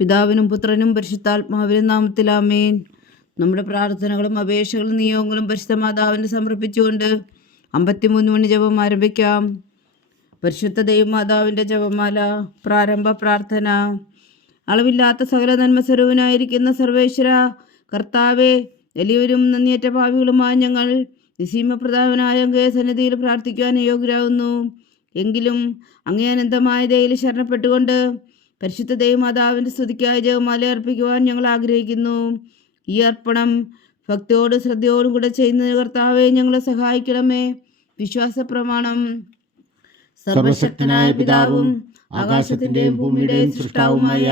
പിതാവിനും പുത്രനും പരിശുദ്ധാത്മാവിനും നാമത്തിൽ ആമേൻ. നമ്മുടെ പ്രാർത്ഥനകളും അപേക്ഷകളും നിയോഗങ്ങളും പരിശുദ്ധ മാതാവിന് സമർപ്പിച്ചുകൊണ്ട് 53 മണി ജപം ആരംഭിക്കാം. പരിശുദ്ധ ദൈവമാതാവിൻ്റെ ജപമാല. പ്രാരംഭ പ്രാർത്ഥന. അളവില്ലാത്ത സകല നന്മസ്വരൂപനായിരിക്കുന്ന സർവേശ്വര കർത്താവെ, വലിയവരും നന്ദിയേറ്റ പാപികളുമായ ഞങ്ങൾ നിസീമപ്രതാപനായ അങ്ങേ സന്നിധിയിൽ പ്രാർത്ഥിക്കുവാൻ യോഗ്യരാകുന്നു. എങ്കിലും അങ്ങേ അനന്തമായ ദയയിൽ ശരണപ്പെട്ടുകൊണ്ട് പരിശുദ്ധ ദൈവമാതാവിൻ്റെ സ്തുതിക്കായി ജപമാല അർപ്പിക്കുവാൻ ഞങ്ങൾ ആഗ്രഹിക്കുന്നു. ഈ അർപ്പണം ഭക്തിയോടും ശ്രദ്ധയോടും കൂടെ ചെയ്യുന്നതിന് കർത്താവെ ഞങ്ങളെ സഹായിക്കണമേ. വിശ്വാസ പ്രമാണം. സർവശക്തനായ പിതാവും ആകാശത്തിന്റെയും ഭൂമിയുടെയും സൃഷ്ടാവുമായ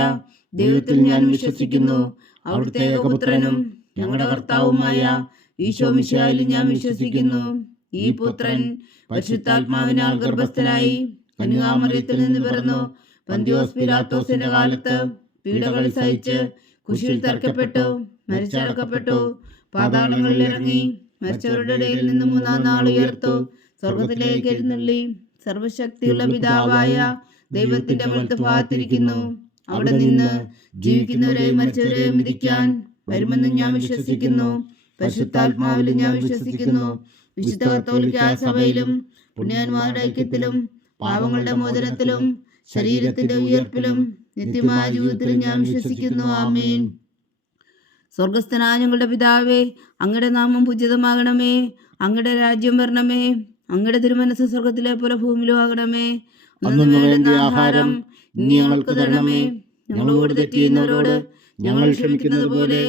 ദൈവത്തിൽ ഞാൻ വിശ്വസിക്കുന്നു. അവിടുത്തെ ഏകപുത്രനും ഞങ്ങളുടെ കർത്താവുമായ ഈശോ മിശിഹായിൽ ഞാൻ വിശ്വസിക്കുന്നു. ഈ പുത്രൻ പരിശുദ്ധാത്മാവിനാൽ ഗർഭസ്ഥനായി കന്യകാമറിയത്തിൽ നിന്ന് പിറന്നു. പന്തിയോസ് പിലാത്തോസിന്റെ കാലത്ത് പീഡകൾ സഹിച്ച് കുരിശിൽ തറയ്ക്കപ്പെട്ടു, മരിച്ചടക്കപ്പെട്ടു, പാതാളങ്ങളിൽ ഇറങ്ങി, മരിച്ചവരുടെ ഇടയിൽ നിന്ന് 3-ാം നാൾ ഉയർത്തു, സ്വർഗത്തിലേക്ക് എഴുന്നള്ളി, സർവശക്തിയുള്ള പിതാവായ ദൈവത്തിന്റെ വലത്തുഭാഗത്തിരിക്കുന്നു. അവിടെ നിന്ന് ജീവിക്കുന്നവരെയും മരിച്ചവരെയും വിധിക്കാൻ വരുമെന്ന് ഞാൻ വിശ്വസിക്കുന്നു. പരിശുദ്ധാത്മാവിലും ഞാൻ വിശ്വസിക്കുന്നു. വിശുദ്ധ കത്തോലിക്കാ സഭയിലും പുണ്യവാന്മാരുടെ ഐക്യത്തിലും പാപങ്ങളുടെ മോചനത്തിലും ശരീരത്തിന്റെ ഉയർപ്പിലും നിത്യമായ ജീവിതത്തിലും ഞാൻ വിശ്വസിക്കുന്നു. ആമേൻ. സ്വർഗസ്ഥനായ ഞങ്ങളുടെ പിതാവേ, അങ്ങയുടെ നാമം പൂജിതമാകണമേ. അങ്ങയുടെ രാജ്യം വരണമേ. അങ്ങയുടെ തിരുമനസ്സ് സ്വർഗത്തിലെ പോലെ ഭൂമിയിലും ആകണമേ. അന്നു വേണ്ടുന്ന ആഹാരം ഇനി ഞങ്ങൾക്ക് തരണമേ. ഞങ്ങളോട് തെറ്റ് ചെയ്യുന്നവരോട് ഞങ്ങൾ ക്ഷമിക്കുന്നത് പോലെ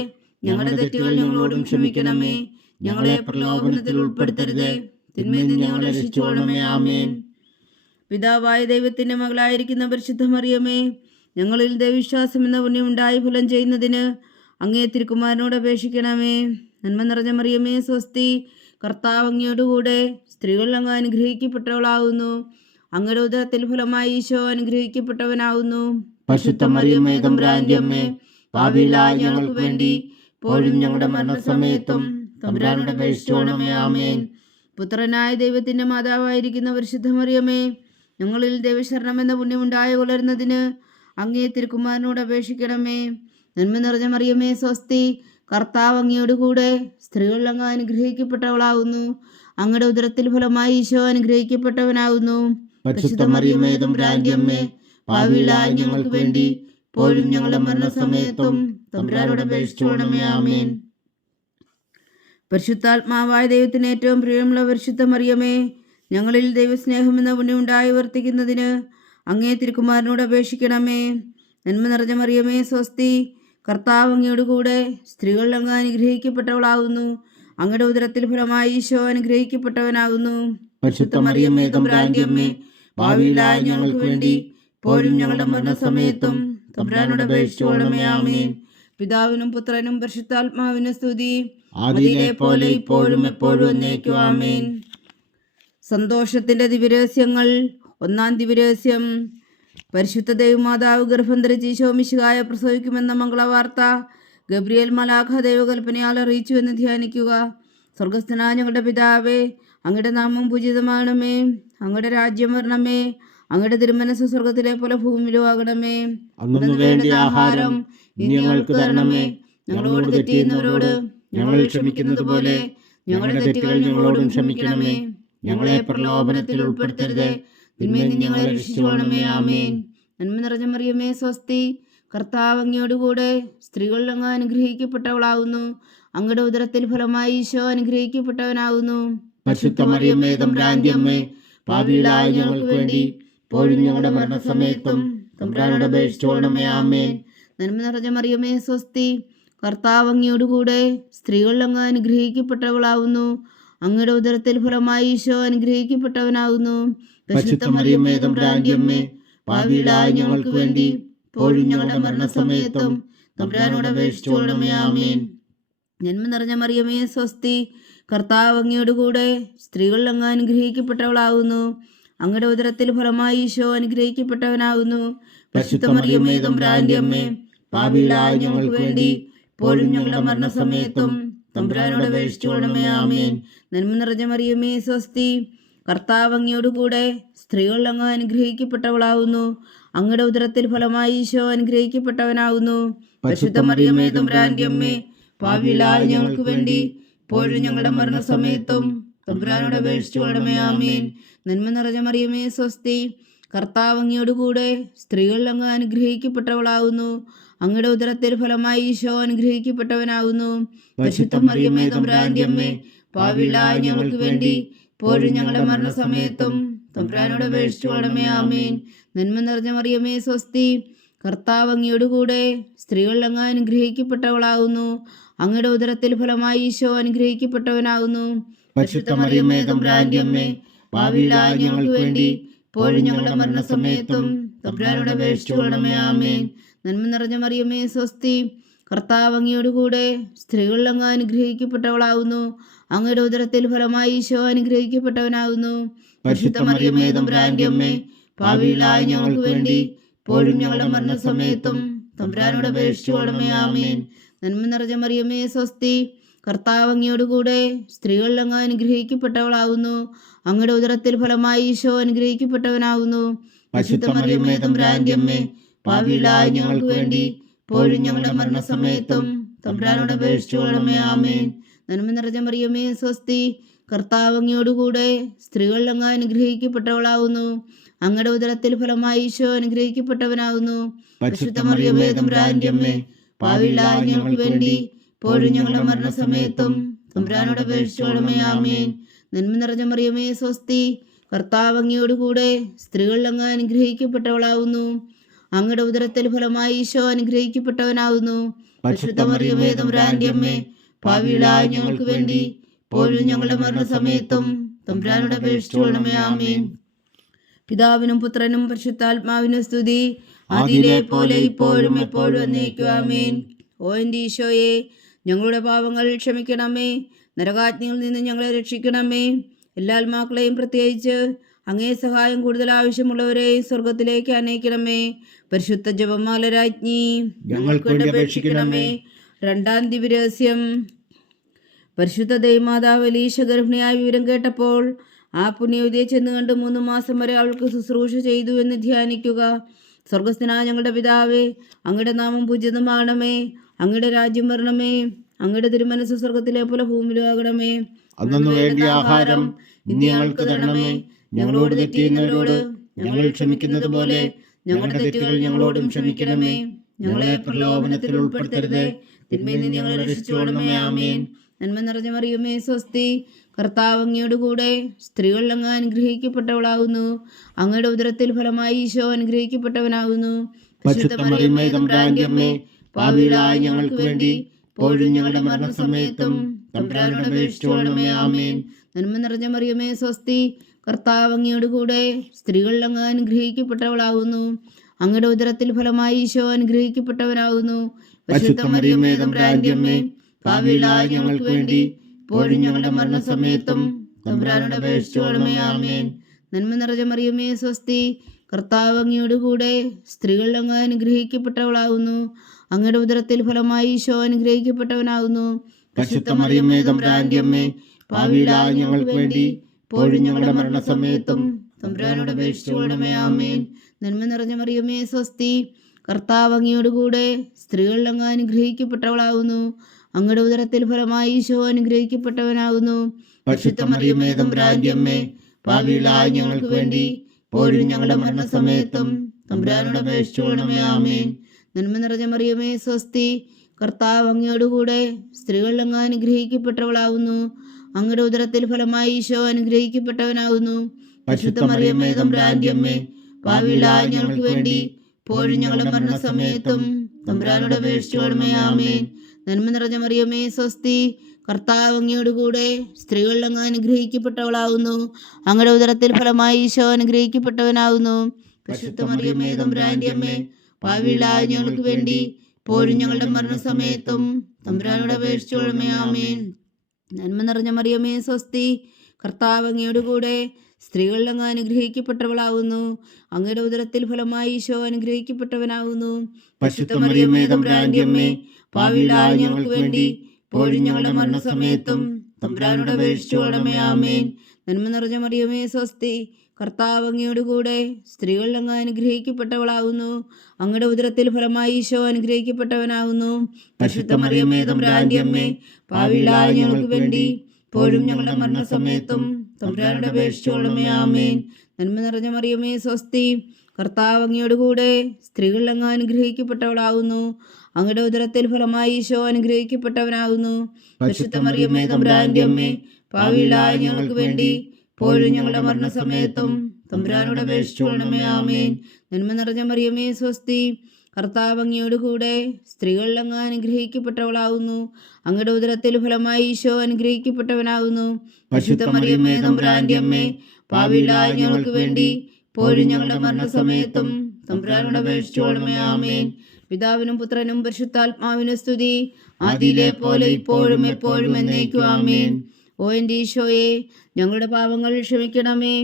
ഞങ്ങളുടെ തെറ്റുകൾ ഞങ്ങളോടും ക്ഷമിക്കണമേ. ഞങ്ങളെ പ്രലോഭനത്തിൽ ഉൾപ്പെടുത്തരുതേ, തിന്മയിൽ നിന്ന് ഞങ്ങളെ രക്ഷിച്ചുകൊള്ളണമേ. ആമേൻ. പിതാവായ ദൈവത്തിന്റെ മകളായിരിക്കുന്ന പരിശുദ്ധ മറിയമേ, ഞങ്ങളിൽ ദൈവവിശ്വാസം എന്ന പുണ്യം ഉണ്ടായി ഫലം ചെയ്യുന്നതിന് അങ്ങേ തിരുക്കുമാരനോട് അപേക്ഷിക്കണമേ. നന്മ നിറഞ്ഞ മറിയമേ സ്വസ്തി, കർത്താവ് അങ്ങയോടുകൂടെ സ്ത്രീകൾ അങ്ങ് അനുഗ്രഹിക്കപ്പെട്ടവളാകുന്നു. അങ്ങയുടെ ഉദരത്തിൽ ഫലമായി ഈശോ അനുഗ്രഹിക്കപ്പെട്ടവനാകുന്നു. പരിശുദ്ധ മറിയമേ തമ്പുരാന്റെ അമ്മേ, പാപികളായ ഞങ്ങൾക്ക് വേണ്ടി ഇപ്പോഴും ഞങ്ങളുടെ മരണസമയത്തും തമ്പുരാനോട് അപേക്ഷിച്ചുകൊള്ളണമേ. ആമേൻ. പുത്രനായ ദൈവത്തിന്റെ മാതാവായിരിക്കുന്ന പരിശുദ്ധ മറിയമേ, ഞങ്ങളിൽ ദൈവശരണം എന്ന പുണ്യം ഉണ്ടായി വളരുന്നതിന് അങ്ങേ തിരുക്കുമാരനോട് അപേക്ഷിക്കണമേ. നന്മ നിറഞ്ഞ മറിയമേ സ്വസ്തി, കർത്താവ് അങ്ങയോടുകൂടെ സ്ത്രീകൾ അങ്ങ് അനുഗ്രഹിക്കപ്പെട്ടവളാകുന്നു. അങ്ങയുടെ ഉദരത്തിൽ ഫലമായി ഈശോ അനുഗ്രഹിക്കപ്പെട്ടവനാകുന്നു. പരിശുദ്ധ മറിയമേ തമ്പുരാന്റെ അമ്മേ, പാപികളായ ഞങ്ങൾക്ക് വേണ്ടി ഇപ്പോഴും ഞങ്ങളുടെ മരണസമയത്തും തമ്പുരാനോട് അപേക്ഷിച്ചുകൊള്ളണമേ. ആമേൻ. പരിശുദ്ധാത്മാവായ ദൈവത്തിന് ഏറ്റവും പ്രിയമുള്ള പരിശുദ്ധ മറിയമേ, ഞങ്ങളിൽ ദൈവസ്നേഹം എന്ന പുണ്യം ഉണ്ടായി വർത്തിക്കുന്നതിന് അങ്ങേ തിരുക്കുമാരനോട് അപേക്ഷിക്കണമേ. നന്മ നിറഞ്ഞ മറിയമേ സ്വസ്തി, കർത്താവ് അങ്ങയോടുകൂടെ സ്ത്രീകൾ അങ്ങ് അനുഗ്രഹിക്കപ്പെട്ടവളാകുന്നു. അങ്ങയുടെ ഉദരത്തിൽ ഫലമായി ഈശോ അനുഗ്രഹിക്കപ്പെട്ടവനാകുന്നു. പരിശുദ്ധ മറിയമേ തമ്പുരാന്റെ അമ്മേ, പാപികളായ ഞങ്ങൾക്ക് വേണ്ടി ഇപ്പോഴും ഞങ്ങളുടെ മരണസമയത്തും തമ്പുരാനോട് അപേക്ഷിച്ചുകൊള്ളണമേ. ആമേൻ. പിതാവിനും പുത്രനും പരിശുദ്ധാത്മാവിനും സ്തുതി, ആദിയിലെ പോലെ ഇപ്പോഴും എപ്പോഴും എന്നേക്കും. ആമേൻ. സന്തോഷത്തിന്റെ ദിവ്യരഹസ്യങ്ങൾ. 1-ാം ദിവ്യരഹസ്യം. പരിശുദ്ധ ദൈവമാതാവ് ഗർഭം ധരിച്ച് ഈശോ മിശിഹായെ പ്രസവിക്കുമെന്ന മംഗളവാർത്ത ഗബ്രിയേൽ മാലാഖ ദൈവകൽപ്പനയാൽ അറിയിച്ചു എന്ന് ധ്യാനിക്കുക. സ്വർഗസ്ഥനായ ഞങ്ങളുടെ പിതാവേ, അങ്ങയുടെ നാമം പൂജിതമാകണമേ. അങ്ങയുടെ രാജ്യം വരണമേ. അങ്ങയുടെ തിരുമനസ്സ് സ്വർഗത്തിലെ പോലെ ഭൂമിയിലും ആകണമേ. അന്നു വേണ്ട ആഹാരം ഇനി ഞങ്ങൾക്ക് തരണമേ. ഞങ്ങളോട് തെറ്റ് ചെയ്യുന്നവരോട് ഞങ്ങൾ ക്ഷമിക്കുന്നത് പോലെ ഞങ്ങളുടെ തെറ്റുകൾ ഞങ്ങളോടും ക്ഷമിക്കണമേ. ഞങ്ങളെ പ്രലോഭനത്തിൽ ഉൾപ്പെടുത്തരുതേ, തിന്മയിൽ നിന്ന് ഞങ്ങളെ രക്ഷിച്ചുകൊള്ളണമേ. ആമേൻ. നന്മ നിറഞ്ഞ മറിയമേ സ്വസ്തി, കർത്താവ് അങ്ങയോടുകൂടെ സ്ത്രീകൾ അങ്ങ് അനുഗ്രഹിക്കപ്പെട്ടവളാകുന്നു. അങ്ങയുടെ ഉദരത്തിൽ ഫലമായി ഈശോ അനുഗ്രഹിക്കപ്പെട്ടവനാകുന്നു. പരിശുദ്ധ മറിയമേ തമ്പുരാന്റെ അമ്മേ, പാപികളായ ഞങ്ങൾക്ക് വേണ്ടി ഇപ്പോഴും ഞങ്ങളുടെ മരണസമയത്തും തമ്പുരാനോട് അപേക്ഷിച്ചുകൊള്ളണമേ. ആമേൻ. നന്മ നിറഞ്ഞ മറിയമേ സ്വസ്തി, കർത്താവ് അങ്ങയോടുകൂടെ സ്ത്രീകൾ അങ്ങ് അനുഗ്രഹിക്കപ്പെട്ടവളാകുന്നു. അങ്ങയുടെ ഉദരത്തിൽ ഫലമായി ഈശോ അനുഗ്രഹിക്കപ്പെട്ടവനാകുന്നു. പരിശുദ്ധ മറിയമേ തമ്പുരാന്റെ അമ്മേ, പാപികളായ ഞങ്ങൾക്ക് വേണ്ടി ഇപ്പോഴും ഞങ്ങളുടെ മരണസമയത്തും തമ്പുരാനോട് അപേക്ഷിച്ചുകൊള്ളണമേ. ആമേൻ. നന്മ നിറഞ്ഞ മറിയമേ സ്വസ്തി, കർത്താവ് അങ്ങയോടുകൂടെ സ്ത്രീകൾ അങ്ങ് അനുഗ്രഹിക്കപ്പെട്ടവളാകുന്നു. അങ്ങയുടെ ഉദരത്തിൽ ഫലമായി ഈശോ അനുഗ്രഹിക്കപ്പെട്ടവനാകുന്നു. പരിശുദ്ധ മറിയമേ തമ്പുരാന്റെ അമ്മേ, പാപികളായ ഞങ്ങൾക്ക് വേണ്ടി ഇപ്പോഴും ഞങ്ങളുടെ മരണസമയത്തും തമ്പുരാനോട് അപേക്ഷിച്ചുകൊള്ളണമേ. ആമേൻ. നന്മ നിറഞ്ഞ മറിയമേ സ്വസ്തി, കർത്താവ് അങ്ങയോടുകൂടെ സ്ത്രീകൾ അങ്ങ് അനുഗ്രഹിക്കപ്പെട്ടവളാകുന്നു. അങ്ങയുടെ ഉദരത്തിൽ ഫലമായി ഈശോ അനുഗ്രഹിക്കപ്പെട്ടവനാകുന്നു. പരിശുദ്ധ മറിയമേ തമ്പുരാന്റെ അമ്മേ, പാപികളായ ഞങ്ങൾക്ക് വേണ്ടി ഇപ്പോഴും ഞങ്ങളുടെ മരണസമയത്തും തമ്പുരാനോട് അപേക്ഷിച്ചു കൊള്ളണമേ. ആമേൻ. നന്മ നിറഞ്ഞ മറിയമേ സ്വസ്തി, കർത്താവ് അങ്ങയോടുകൂടെ സ്ത്രീകളിൽ അങ്ങ് അനുഗ്രഹിക്കപ്പെട്ടവളാകുന്നു. അങ്ങയുടെ ഉദരത്തിൽ ഫലമായി ഈശോ അനുഗ്രഹിക്കപ്പെട്ടവനാകുന്നു. പരിശുദ്ധ മറിയമേ തമ്പുരാന്റെ അമ്മേ, പാപികളായ ഞങ്ങൾക്ക് വേണ്ടി ഇപ്പോഴും ഞങ്ങളുടെ മരണസമയത്തും തമ്പുരാനോട് അപേക്ഷിച്ചു കൊള്ളണമേ. ആമേൻ. നന്മ നിറഞ്ഞ മറിയമേ സ്വസ്തി, കർത്താവ് അങ്ങയോടുകൂടെ സ്ത്രീകളിൽ അങ്ങ് അനുഗ്രഹിക്കപ്പെട്ടവളാകുന്നു. അങ്ങയുടെ ഉദരത്തിൽ ഫലമായി ഈശോ അനുഗ്രഹിക്കപ്പെട്ടവനാകുന്നു. പരിശുദ്ധ മറിയമേ തമ്പുരാന്റെ അമ്മേ, പാപികളായ ഞങ്ങൾക്ക് വേണ്ടി ഇപ്പോഴും ഞങ്ങളുടെ മരണസമയത്തും തമ്പുരാനോട് അപേക്ഷിച്ചു കൊള്ളണമേ. ആമേൻ. നന്മ നിറഞ്ഞ മറിയമേ സ്വസ്തി, കർത്താവ് അങ്ങയോടുകൂടെ സ്ത്രീകളിൽ അങ്ങ് അനുഗ്രഹിക്കപ്പെട്ടവളാകുന്നു. അങ്ങയുടെ ഉദരത്തിൽ ഫലമായി ഈശോ അനുഗ്രഹിക്കപ്പെട്ടവനാകുന്നു. പരിശുദ്ധ മറിയമേ തമ്പുരാന്റെ അമ്മേ, പാപികളായ ഞങ്ങൾക്ക് വേണ്ടി ഇപ്പോഴും ഞങ്ങളുടെ മരണസമയത്തും തമ്പുരാനോട് അപേക്ഷിച്ചു കൊള്ളണമേ. ആമേൻ. നന്മ നിറഞ്ഞ മറിയമേ സ്വസ്തി, കർത്താവ് അങ്ങയോടുകൂടെ സ്ത്രീകളിൽ അങ്ങ് അനുഗ്രഹിക്കപ്പെട്ടവളാകുന്നു. അങ്ങയുടെ ഉദരത്തിൽ ഫലമായി ഈശോ അനുഗ്രഹിക്കപ്പെട്ടവനാകുന്നു. പരിശുദ്ധ മറിയമേ തമ്പുരാന്റെ അമ്മേ, പാപികളായ ഞങ്ങൾക്ക് വേണ്ടി ഇപ്പോഴും ഞങ്ങളുടെ മരണസമയത്തും തമ്പുരാനോട് അപേക്ഷിച്ചു കൊള്ളണമേ. ആമേൻ. നന്മ നിറഞ്ഞ മറിയമേ സ്വസ്തി, കർത്താവ് അങ്ങയോടുകൂടെ സ്ത്രീകളിൽ അങ്ങ് അനുഗ്രഹിക്കപ്പെട്ടവളാകുന്നു. അങ്ങയുടെ ഉദരത്തിൽ ഫലമായി ഈശോ അനുഗ്രഹിക്കപ്പെട്ടവനാകുന്നു. പരിശുദ്ധ മറിയമേ തമ്പുരാന്റെ അമ്മേ, പാപികളായ ഞങ്ങൾക്ക് വേണ്ടി ഇപ്പോഴും ഞങ്ങളുടെ മരണസമയത്തും തമ്പുരാനോട് അപേക്ഷിച്ചു കൊള്ളണമേ. ആമേൻ. നന്മ നിറഞ്ഞ മറിയമേ സ്വസ്തി, കർത്താവ് അങ്ങയോടുകൂടെ സ്ത്രീകളിൽ അങ്ങ് അനുഗ്രഹിക്കപ്പെട്ടവളാകുന്നു. അങ്ങയുടെ ഉദരത്തിൽ ഫലമായി ഈശോ അനുഗ്രഹിക്കപ്പെട്ടവനാകുന്നു. പരിശുദ്ധ മറിയമേ തമ്പുരാന്റെ അമ്മേ, പാപികളായ ഞങ്ങൾക്ക് വേണ്ടി ഇപ്പോഴും ഞങ്ങളുടെ മരണസമയത്തും തമ്പുരാനോട് അപേക്ഷിച്ചു കൊള്ളണമേ. ആമേൻ. പിതാവിനും പുത്രനും പരിശുദ്ധാത്മാവിനും സ്തുതി, അതിലെ പോലെ ഇപ്പോഴും എപ്പോഴും എന്നേക്കും. ആമേൻ. ഓ എൻ്റെ ഈശോയെ, ഞങ്ങളുടെ പാപങ്ങൾ ക്ഷമിക്കണമേ. നരകാജ്ഞയിൽ നിന്ന് ഞങ്ങളെ രക്ഷിക്കണമേ. എല്ലാ ആത്മാക്കളെയും, പ്രത്യേകിച്ച് അങ്ങേ സഹായം കൂടുതൽ ആവശ്യമുള്ളവരെയും സ്വർഗത്തിലേക്ക് അനയിക്കണമേ. പരിശുദ്ധ ജപമാല രാജ്ഞി, ഞങ്ങൾക്ക് വേണ്ടി അപേക്ഷിക്കണമേ. രണ്ടാം ദിവ്യരഹസ്യം. പരിശുദ്ധ ദൈവമാതാവ് എലീശ ഗർഭിണിയായ വിവരം കേട്ടപ്പോൾ ആ പുണ്യവതിയെ ചെന്ന് കണ്ട് 3 മാസം വരെ അവൾക്ക് ശുശ്രൂഷ ചെയ്തു എന്ന് ധ്യാനിക്കുക. സ്വർഗസ്ഥനായ ഞങ്ങളുടെ പിതാവേ, അങ്ങയുടെ നാമം പൂജിതമാകണമേ. അങ്ങയുടെ രാജ്യം വരണമേ. അങ്ങയുടെ തിരുമനസ്സ് സ്വർഗത്തിലെ പോലെ ഭൂമിയിലാകണമേ. അന്നു വേണ്ടിയ ആഹാരം ഇന്ന് ഞങ്ങൾക്ക് തരണമേ. ഞങ്ങളോട് തെറ്റ് ചെയ്യുന്നവരോട് ഞങ്ങൾ ക്ഷമിക്കുന്നത് പോലെ ഞങ്ങളുടെ തെറ്റുകൾ ഞങ്ങളോടും ക്ഷമിക്കണമേ. ഞങ്ങളെ പ്രലോഭനത്തിൽ ഉൾപ്പെടുത്തരുത്, തിന്മയിൽ നിന്ന് ഞങ്ങളെ രക്ഷിച്ചുകൊള്ളണമേ. ആമേൻ. നന്മ നിറഞ്ഞ മറിയമേ സ്വസ്തി, കർത്താവ് അങ്ങയോടുകൂടെ സ്ത്രീകളിൽ അങ്ങ് അനുഗ്രഹിക്കപ്പെട്ടവളാകുന്നു. അങ്ങയുടെ ഉദരത്തിൽ ഫലമായി ഈശോ അനുഗ്രഹിക്കപ്പെട്ടവനാകുന്നു. പരിശുദ്ധ മറിയമേ തമ്പുരാന്റെ അമ്മേ, പാപികളായ ഞങ്ങൾക്ക് വേണ്ടി ഇപ്പോഴും ഞങ്ങളുടെ മരണസമയത്തും തമ്പുരാനോട് അപേക്ഷിച്ചു കൊള്ളണമേ. ആമേൻ. നന്മ നിറഞ്ഞ മറിയമേ സ്വസ്തി, കർത്താവ് അങ്ങയോടുകൂടെ സ്ത്രീകളിൽ അങ്ങ് അനുഗ്രഹിക്കപ്പെട്ടവളാകുന്നു. അങ്ങയുടെ ഉദരത്തിൽ ഫലമായി ഈശോ അനുഗ്രഹിക്കപ്പെട്ടവനാകുന്നു. പരിശുദ്ധ മറിയമേ തമ്പുരാന്റെ അമ്മേ, പാപികളായ ഞങ്ങൾക്ക് വേണ്ടി ഇപ്പോഴും ഞങ്ങളുടെ മരണസമയത്തും തമ്പുരാനോട് അപേക്ഷിച്ചു കൊള്ളണമേ. ആമേൻ. നന്മ നിറഞ്ഞ മറിയമേ സ്വസ്തി, കർത്താവ് അങ്ങയോടുകൂടെ സ്ത്രീകളിൽ അങ്ങ് അനുഗ്രഹിക്കപ്പെട്ടവളാകുന്നു. അങ്ങയുടെ ഉദരത്തിൽ ഫലമായി ഈശോ അനുഗ്രഹിക്കപ്പെട്ടവനാകുന്നു. പരിശുദ്ധ മറിയമേ തമ്പുരാന്റെ അമ്മേ, പാപികളായ ഞങ്ങൾക്ക് വേണ്ടി ഇപ്പോഴും ഞങ്ങളുടെ മരണസമയത്തും തമ്പുരാനോട് അപേക്ഷിച്ചു കൊള്ളണമേ. ആമേൻ. നന്മ നിറഞ്ഞ മറിയമേ സ്വസ്തി, കർത്താവ് അങ്ങയോടുകൂടെ സ്ത്രീകളിൽ അങ്ങ് അനുഗ്രഹിക്കപ്പെട്ടവളാകുന്നു. അങ്ങയുടെ ഉദരത്തിൽ ഫലമായി ഈശോ അനുഗ്രഹിക്കപ്പെട്ടവനാകുന്നു. പരിശുദ്ധ മറിയമേ തമ്പുരാന്റെ അമ്മേ, പാപികളായ ഞങ്ങൾക്ക് വേണ്ടി ഇപ്പോഴും ഞങ്ങളുടെ മരണസമയത്തും തമ്പുരാനോട് അപേക്ഷിച്ചു കൊള്ളണമേ. ആമേൻ. നന്മ നിറഞ്ഞ മറിയമേ സ്വസ്തി, കർത്താവ് അങ്ങയോടുകൂടെ സ്ത്രീകളിൽ അങ്ങ് അനുഗ്രഹിക്കപ്പെട്ടവളാകുന്നു. അങ്ങയുടെ ഉദരത്തിൽ ഫലമായി ഈശോ അനുഗ്രഹിക്കപ്പെട്ടവനാകുന്നു. പരിശുദ്ധ മറിയമേ തമ്പുരാന്റെ അമ്മേ, പാപികളായ ഞങ്ങൾക്ക് വേണ്ടി ഇപ്പോഴും ഞങ്ങളുടെ മരണസമയത്തും തമ്പുരാനോട് അപേക്ഷിച്ചു കൊള്ളണമേ. ആമേൻ. നന്മ നിറഞ്ഞ മറിയമേ സ്വസ്തി, കർത്താവ് അങ്ങയോടുകൂടെ സ്ത്രീകളിൽ അങ്ങ് അനുഗ്രഹിക്കപ്പെട്ടവളാകുന്നു. അങ്ങയുടെ ഉദരത്തിൽ ഫലമായി ഈശോ അനുഗ്രഹിക്കപ്പെട്ടവനാകുന്നു. പരിശുദ്ധ മറിയമേ തമ്പുരാന്റെ അമ്മേ, പാപികളായ ഞങ്ങൾക്ക് വേണ്ടി ഇപ്പോഴും ഞങ്ങളുടെ മരണസമയത്തും തമ്പുരാനോട് അപേക്ഷിച്ചു കൊള്ളണമേ. ആമേൻ. നന്മ നിറഞ്ഞ മറിയമേ സ്വസ്തി, കർത്താവ് അങ്ങയോടുകൂടെ സ്ത്രീകളിൽ അങ്ങ് അനുഗ്രഹിക്കപ്പെട്ടവളാകുന്നു. അങ്ങയുടെ ഉദരത്തിൽ ഫലമായി ഈശോ അനുഗ്രഹിക്കപ്പെട്ടവനാകുന്നു. പരിശുദ്ധ മറിയമേ തമ്പുരാന്റെ അമ്മേ, പാപികളായ ഞങ്ങൾക്ക് വേണ്ടി ഇപ്പോഴും ഞങ്ങളുടെ മരണസമയത്തും തമ്പുരാനോട് അപേക്ഷിച്ചു കൊള്ളണമേ. ആമേൻ. നന്മ നിറഞ്ഞ മറിയമേ സ്വസ്തി, കർത്താവ് അങ്ങയോട് കൂടെ സ്ത്രീകൾ അങ്ങ് അനുഗ്രഹിക്കപ്പെട്ടവളാകുന്നു. അങ്ങയുടെ ഉദരത്തിൽ ഫലമായി ഈശോ അനുഗ്രഹിക്കപ്പെട്ടവനാകുന്നു. പരിശുദ്ധ മറിയമേ തമ്പുരാന്റെ അമ്മേ, പാപികളായ ഞങ്ങൾക്ക് വേണ്ടി ഇപ്പോഴും ഞങ്ങളുടെ മരണസമയത്തും തമ്പുരാനോട് അപേക്ഷിച്ചുകൊള്ളണമേ. ആമേൻ. നന്മ നിറഞ്ഞ മറിയമേ സ്വസ്തി, കർത്താവ് അങ്ങയോട് കൂടെ സ്ത്രീകൾ അങ്ങ് അനുഗ്രഹിക്കപ്പെട്ടവളാകുന്നു. അങ്ങയുടെ ഉദരത്തിൽ ഫലമായി ഈശോ അനുഗ്രഹിക്കപ്പെട്ടവനാകുന്നു. പരിശുദ്ധ മറിയമേ തമ്പുരാന്റെ അമ്മേ, പാപികളായ ഞങ്ങൾക്ക് വേണ്ടി ഇപ്പോഴും ഞങ്ങളുടെ മരണസമയത്തും തമ്പുരാനോട് അപേക്ഷിച്ചുകൊള്ളണമേ. ആമേൻ. നന്മ നിറഞ്ഞ മറിയമേ സ്വസ്തി, കർത്താവ് അങ്ങയോട് കൂടെ സ്ത്രീകൾ അങ്ങ് അനുഗ്രഹിക്കപ്പെട്ടവളാകുന്നു. അങ്ങയുടെ ഉദരത്തിൽ ഫലമായി ഈശോ അനുഗ്രഹിക്കപ്പെട്ടവനാകുന്നു. പരിശുദ്ധ മറിയമേ തമ്പുരാന്റെ അമ്മേ, പാപികളായ ഞങ്ങൾക്ക് വേണ്ടി ഇപ്പോഴും ഞങ്ങളുടെ മരണസമയത്തും തമ്പുരാനോട് അപേക്ഷിച്ചുകൊള്ളണമേ. ആമേൻ. പിതാവിനും പുത്രനും പരിശുദ്ധാത്മാവിനും സ്തുതി, ആദിയിലെ പോലെ ഇപ്പോഴും എപ്പോഴും എന്നേക്കും. ആമേൻ. ഓ എൻ്റെ ഈശോയെ, ഞങ്ങളുടെ പാപങ്ങൾ ക്ഷമിക്കണമേ.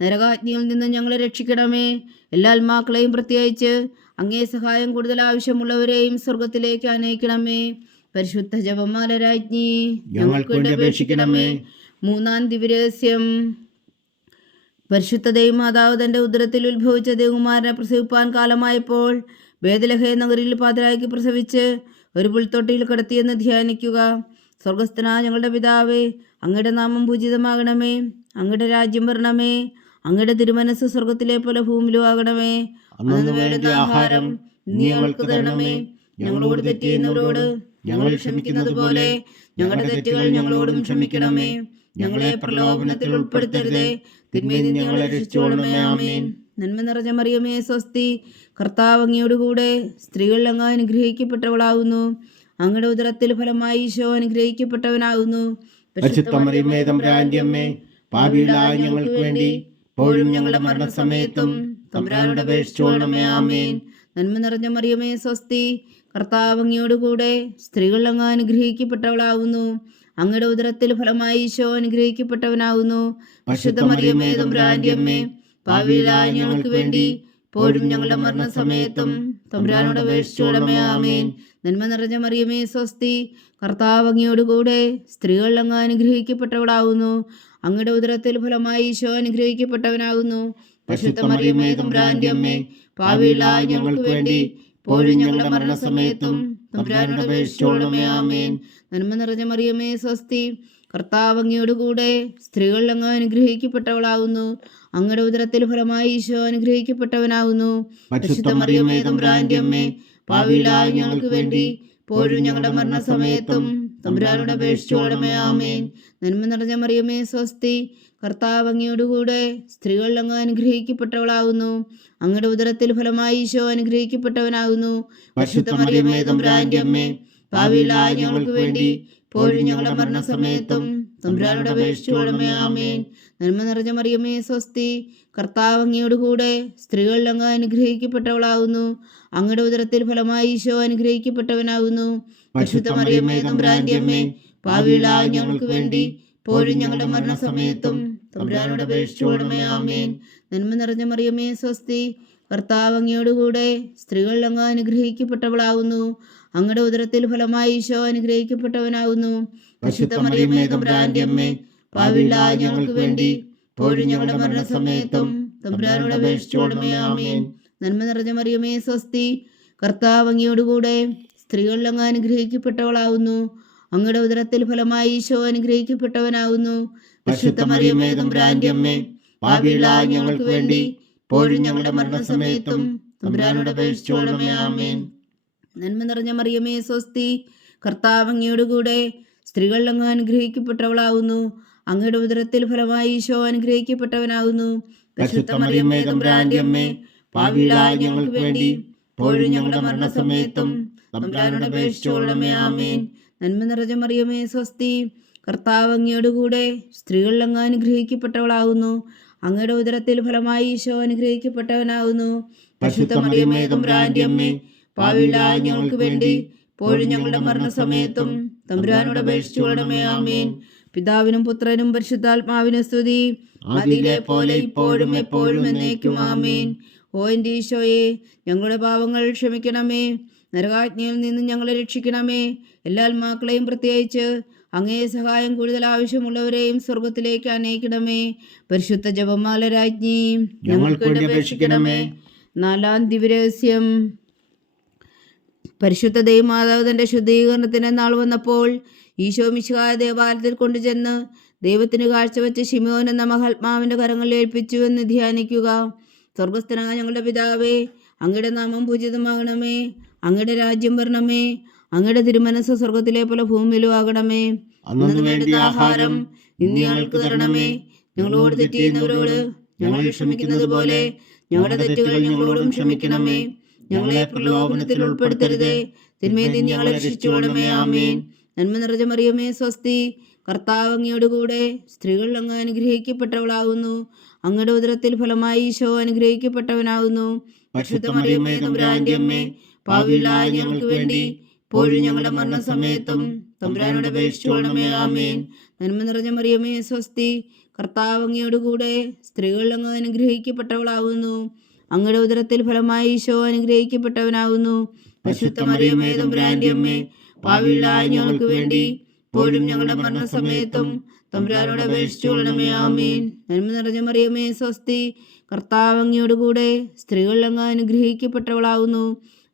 നരകാഗ്നിയിൽ നിന്ന് ഞങ്ങളെ രക്ഷിക്കണമേ. എല്ലാ ആത്മാക്കളെയും പ്രത്യേകിച്ച് അങ്ങേ സഹായം കൂടുതൽ ആവശ്യമുള്ളവരെയും സ്വർഗത്തിലേക്ക് അനയിക്കണമേ. പരിശുദ്ധ ജപമാല രാജ്ഞി, ഞങ്ങൾക്ക് വേണ്ടി അപേക്ഷിക്കണമേ. മൂന്നാം ദിവ്യരഹസ്യം. പരിശുദ്ധ ദൈവമാതാവ് തന്റെ ഉദരത്തിൽ ഉത്ഭവിച്ച ദേവകുമാരനെ പ്രസവിപ്പാൻ കാലമായപ്പോൾ ബേത്ലഹേം നഗരിൽ പാതിരായ്ക്ക് പ്രസവിച്ച് ഒരു പുൽത്തൊട്ടിയിൽ കിടത്തിയെന്ന് ധ്യാനിക്കുക. സ്വർഗസ്ഥനായ ഞങ്ങളുടെ പിതാവേ, അങ്ങയുടെ നാമം പൂജിതമാകണമേ. അങ്ങയുടെ രാജ്യം വരണമേ. അങ്ങയുടെ തിരുമനസ് സ്വർഗത്തിലെ പോലെ ഭൂമിയിലും ആകണമേ. അന്നു വേണ്ടുന്ന ആഹാരം നീ ഞങ്ങൾക്ക് തരണമേ. ഞങ്ങളോട് തെറ്റ് ചെയ്യുന്നവരോട് ഞങ്ങൾ ക്ഷമിക്കുന്നത് പോലെ ഞങ്ങളുടെ തെറ്റുകൾ ഞങ്ങളോടും ക്ഷമിക്കണമേ. ഞങ്ങളെ പ്രലോഭനത്തിൽ ഉൾപ്പെടുത്തരുതേ, തിന്മയിൽ നിന്ന് ഞങ്ങളെ രക്ഷിച്ചുകൊള്ളണമേ. ആമേൻ. നന്മ നിറഞ്ഞ മറിയമേ സ്വസ്തി, കർത്താവ് അങ്ങയോട് കൂടെ സ്ത്രീകൾ അങ്ങ് അനുഗ്രഹിക്കപ്പെട്ടവളാകുന്നു. അങ്ങയുടെ ഉദരത്തിൽ ഫലമായി ഈശോ അനുഗ്രഹിക്കപ്പെട്ടവനാകുന്നു. പരിശുദ്ധ മറിയമേ തമ്പുരാന്റെ അമ്മേ, പാപികളായ ഞങ്ങൾക്ക് വേണ്ടി ഇപ്പോഴും ഞങ്ങളുടെ മരണസമയത്തും തമ്പുരാനോട് അപേക്ഷിച്ചുകൊള്ളണമേ. ആമേൻ. നന്മ നിറഞ്ഞ മറിയമേ സ്വസ്തി, കർത്താവ് അങ്ങയോട് കൂടെ സ്ത്രീകൾ അങ്ങ് അനുഗ്രഹിക്കപ്പെട്ടവളാകുന്നു. അങ്ങയുടെ ഉദരത്തിൽ ഫലമായി ഈശോ അനുഗ്രഹിക്കപ്പെട്ടവനാകുന്നു. പരിശുദ്ധ മറിയമേ തമ്പുരാന്റെ അമ്മേ, പാപികളായ ഞങ്ങൾക്ക് വേണ്ടി ഇപ്പോഴും ഞങ്ങളുടെ മരണസമയത്തും തമ്പുരാനോട് അപേക്ഷിച്ചുകൊള്ളണമേ. ആമേൻ. നന്മ നിറഞ്ഞ മറിയമേ സ്വസ്തി, കർത്താവ് അങ്ങയോട് കൂടെ സ്ത്രീകൾ അങ്ങ് അനുഗ്രഹിക്കപ്പെട്ടവളാകുന്നു. അങ്ങയുടെ ഉദരത്തിൽ ഫലമായി ഈശോ അനുഗ്രഹിക്കപ്പെട്ടവനാകുന്നു. പരിശുദ്ധ മറിയമേ തമ്പുരാന്റെ അമ്മേ, പാപികളായ ഞങ്ങൾക്ക് വേണ്ടി ഇപ്പോഴും ഞങ്ങളുടെ മരണസമയത്തും തമ്പുരാനോട് അപേക്ഷിച്ചുകൊള്ളണമേ. ആമേൻ. നന്മ നിറഞ്ഞ മറിയമേ സ്വസ്തി, കർത്താവ് അങ്ങയോട് കൂടെ സ്ത്രീകൾ അങ്ങ് അനുഗ്രഹിക്കപ്പെട്ടവളാകുന്നു. അങ്ങയുടെ ഉദരത്തിൽ ഫലമായി ഈശോ അനുഗ്രഹിക്കപ്പെട്ടവനാകുന്നു. പരിശുദ്ധ മറിയമേ തമ്പുരാന്റെ അമ്മേ, പാപികളായ ഞങ്ങൾക്ക് വേണ്ടി ഇപ്പോഴും ഞങ്ങളുടെ മരണസമയത്തും തമ്പുരാനോട് അപേക്ഷിച്ചുകൊള്ളണമേ. ആമേൻ. നന്മ നിറഞ്ഞ മറിയമേ സ്വസ്തി, കർത്താവ് അങ്ങയോട് കൂടെ സ്ത്രീകൾ അങ്ങ് അനുഗ്രഹിക്കപ്പെട്ടവളാകുന്നു. അങ്ങയുടെ ഉദരത്തിൽ ഫലമായി ഈശോ അനുഗ്രഹിക്കപ്പെട്ടവനാകുന്നു. പരിശുദ്ധ മറിയമേ തമ്പുരാന്റെ അമ്മേ, പാപികളായ ഞങ്ങൾക്ക് വേണ്ടി ഇപ്പോഴും ഞങ്ങളുടെ മരണസമയത്തും തമ്പുരാനോട് അപേക്ഷിച്ചുകൊള്ളണമേ. ആമേൻ. നന്മ നിറഞ്ഞ മറിയമേ സ്വസ്തി, കർത്താവ് അങ്ങയോട് കൂടെ സ്ത്രീകൾ അങ്ങ് അനുഗ്രഹിക്കപ്പെട്ടവളാകുന്നു. അങ്ങയുടെ ഉദരത്തിൽ ഫലമായി ഈശോ അനുഗ്രഹിക്കപ്പെട്ടവനാകുന്നു. പരിശുദ്ധ മറിയമേ തമ്പുരാന്റെ അമ്മേ, പാപികളായ ഞങ്ങൾക്ക് വേണ്ടി ഇപ്പോഴും ഞങ്ങളുടെ മരണസമയത്തും തമ്പുരാനോട് അപേക്ഷിച്ചുകൊള്ളണമേ. ആമേൻ. നന്മ നിറഞ്ഞ മറിയമേ സ്വസ്തി, കർത്താവ് അങ്ങയോട് കൂടെ സ്ത്രീകൾ അങ്ങ് അനുഗ്രഹിക്കപ്പെട്ടവളാകുന്നു. അങ്ങയുടെ ഉദരത്തിൽ ഫലമായി ഈശോ അനുഗ്രഹിക്കപ്പെട്ടവനാകുന്നു. പരിശുദ്ധ മറിയമേ തമ്പുരാന്റെ അമ്മേ, പാപികളായ ഞങ്ങൾക്ക് വേണ്ടി ഇപ്പോഴും ഞങ്ങളുടെ മരണസമയത്തും തമ്പുരാനോട് അപേക്ഷിച്ചുകൊള്ളണമേ. ആമേൻ. നന്മ നിറഞ്ഞ മറിയമേ സ്വസ്തി, കർത്താവ് അങ്ങയോട് കൂടെ സ്ത്രീകൾ അങ്ങ് അനുഗ്രഹിക്കപ്പെട്ടവളാകുന്നു. അങ്ങയുടെ ഉദരത്തിൽ ഫലമായി ഈശോ അനുഗ്രഹിക്കപ്പെട്ടവനാകുന്നു. പരിശുദ്ധ മറിയമേ തമ്പുരാന്റെ അമ്മേ, പാപികളായ ഞങ്ങൾക്ക് വേണ്ടി ഇപ്പോഴും ഞങ്ങളുടെ മരണസമയത്തും തമ്പുരാനോട് അപേക്ഷിച്ചുകൊള്ളണമേ. ആമേൻ. നന്മ നിറഞ്ഞ മറിയമേ സ്വസ്തി, കർത്താവ് അങ്ങയോട് കൂടെ സ്ത്രീകൾ അങ്ങ് അനുഗ്രഹിക്കപ്പെട്ടവളാകുന്നു. അങ്ങയുടെ ഉദരത്തിൽ ഫലമായി ഈശോ അനുഗ്രഹിക്കപ്പെട്ടവനാകുന്നു. പരിശുദ്ധ മറിയമേ തമ്പുരാന്റെ അമ്മേ, പാപികളായ ഞങ്ങൾക്ക് വേണ്ടി ഇപ്പോഴും ഞങ്ങളുടെ മരണസമയത്തും തമ്പുരാനോട് അപേക്ഷിച്ചുകൊള്ളണമേ. ആമേൻ. നന്മ നിറഞ്ഞ മറിയമേ സ്വസ്തി, കർത്താവ് അങ്ങയോട് കൂടെ സ്ത്രീകൾ അങ്ങ് അനുഗ്രഹിക്കപ്പെട്ടവളാകുന്നു. അങ്ങയുടെ ഉദരത്തിൽ ഫലമായി ഈശോ അനുഗ്രഹിക്കപ്പെട്ടവനാകുന്നു. പരിശുദ്ധ മറിയമേ തമ്പുരാന്റെ അമ്മേ, പാപികളായ ഞങ്ങൾക്ക് വേണ്ടി ഇപ്പോഴും ഞങ്ങളുടെ മരണസമയത്തും തമ്പുരാനോട് അപേക്ഷിച്ചുകൊള്ളണമേ. ആമേൻ. പിതാവിനും പുത്രനും പരിശുദ്ധാത്മാവിനും സ്തുതി, ആദിയിലെ പോലെ ഇപ്പോഴും എപ്പോഴും എന്നേക്കും. ആമേൻ. ഓ എൻ്റെ ഈശോയെ, ഞങ്ങളുടെ പാപങ്ങൾ ക്ഷമിക്കണമേ. നരകാജ്ഞയിൽ നിന്ന് ഞങ്ങളെ രക്ഷിക്കണമേ. എല്ലാ ആത്മാക്കളെയും പ്രത്യേകിച്ച് അങ്ങേ സഹായം കൂടുതൽ ആവശ്യമുള്ളവരെയും സ്വർഗത്തിലേക്ക് അനയിക്കണമേ. പരിശുദ്ധ ജപമാല രാജ്ഞി ഞങ്ങൾക്ക് വേണ്ടി അപേക്ഷിക്കണമേ. 4-ാം ദിവ്യരഹസ്യം. പരിശുദ്ധ ദൈവമാതാവ് തന്റെ ശുദ്ധീകരണത്തിന് നാൾ വന്നപ്പോൾ ഈശോ മിശിഹായ ദേവാലയത്തിൽ കൊണ്ടുചെന്ന് ദൈവത്തിന് കാഴ്ചവെച്ച് ശിമോൻ എന്ന മഹാത്മാവിന്റെ കരങ്ങളിൽ ഏൽപ്പിച്ചു എന്ന് ധ്യാനിക്കുക. സ്വർഗസ്ഥനായ ഞങ്ങളുടെ പിതാവേ, അങ്ങയുടെ നാമം പൂജിതമാകണമേ. അങ്ങയുടെ രാജ്യം വരണമേ. അങ്ങയുടെ തിരുമനസ് സ്വർഗത്തിലെ പോലെ ഭൂമിയിലും ആകണമേ. അന്നു വേണ്ട ആഹാരം ഇന്ന് ഞങ്ങൾക്ക് തരണമേ. ഞങ്ങളോട് തെറ്റ് ചെയ്യുന്നവരോട് ഞങ്ങൾ ക്ഷമിക്കുന്നത് പോലെ ഞങ്ങളുടെ തെറ്റുകൾ ഞങ്ങളോടും ക്ഷമിക്കണമേ. ഞങ്ങളെ പ്രലോഭനത്തിൽ ഉൾപ്പെടുത്തരുതേ, തിന്മയിൽ നിന്ന് ഞങ്ങളെ രക്ഷിച്ചുകൊള്ളണമേ. ആമേൻ. നന്മ നിറഞ്ഞ മറിയമേ, സ്വസ്തി. കർത്താവ് അങ്ങയോട് കൂടെ സ്ത്രീകൾ അങ്ങ് അനുഗ്രഹിക്കപ്പെട്ടവളാകുന്നു. അങ്ങയുടെ ഉദരത്തിൽ ഫലമായി ഈശോ അനുഗ്രഹിക്കപ്പെട്ടവനാകുന്നു. പരിശുദ്ധ മറിയമേ, തമ്പുരാന്റെ അമ്മേ, പാപികളായ ഞങ്ങൾക്ക് വേണ്ടി ഇപ്പോഴും ഞങ്ങളുടെ മരണസമയത്തും തമ്പുരാനോട് അപേക്ഷിച്ചുകൊള്ളണമേ. ആമേൻ. നന്മ നിറഞ്ഞ മറിയമേ, സ്വസ്തി. കർത്താവ് അങ്ങയോട് കൂടെ സ്ത്രീകൾ അങ്ങ് അനുഗ്രഹിക്കപ്പെട്ടവളാകുന്നു. അങ്ങയുടെ ഉദരത്തിൽ ഫലമായി ഈശോ അനുഗ്രഹിക്കപ്പെട്ടവനാകുന്നു. പരിശുദ്ധ മറിയമേ, തമ്പുരാന്റെ അമ്മേ, പാപികളായ ഞങ്ങൾക്ക് വേണ്ടി ഇപ്പോഴും ഞങ്ങളുടെ മരണസമയത്തും തമ്പുരാനോട് അപേക്ഷിച്ചുകൊള്ളണമേ. ആമേൻ. നന്മ നിറഞ്ഞ മറിയമേ, സ്വസ്തി. കർത്താവ് അങ്ങയോട് കൂടെ സ്ത്രീകൾ അങ്ങ് അനുഗ്രഹിക്കപ്പെട്ടവളാകുന്നു.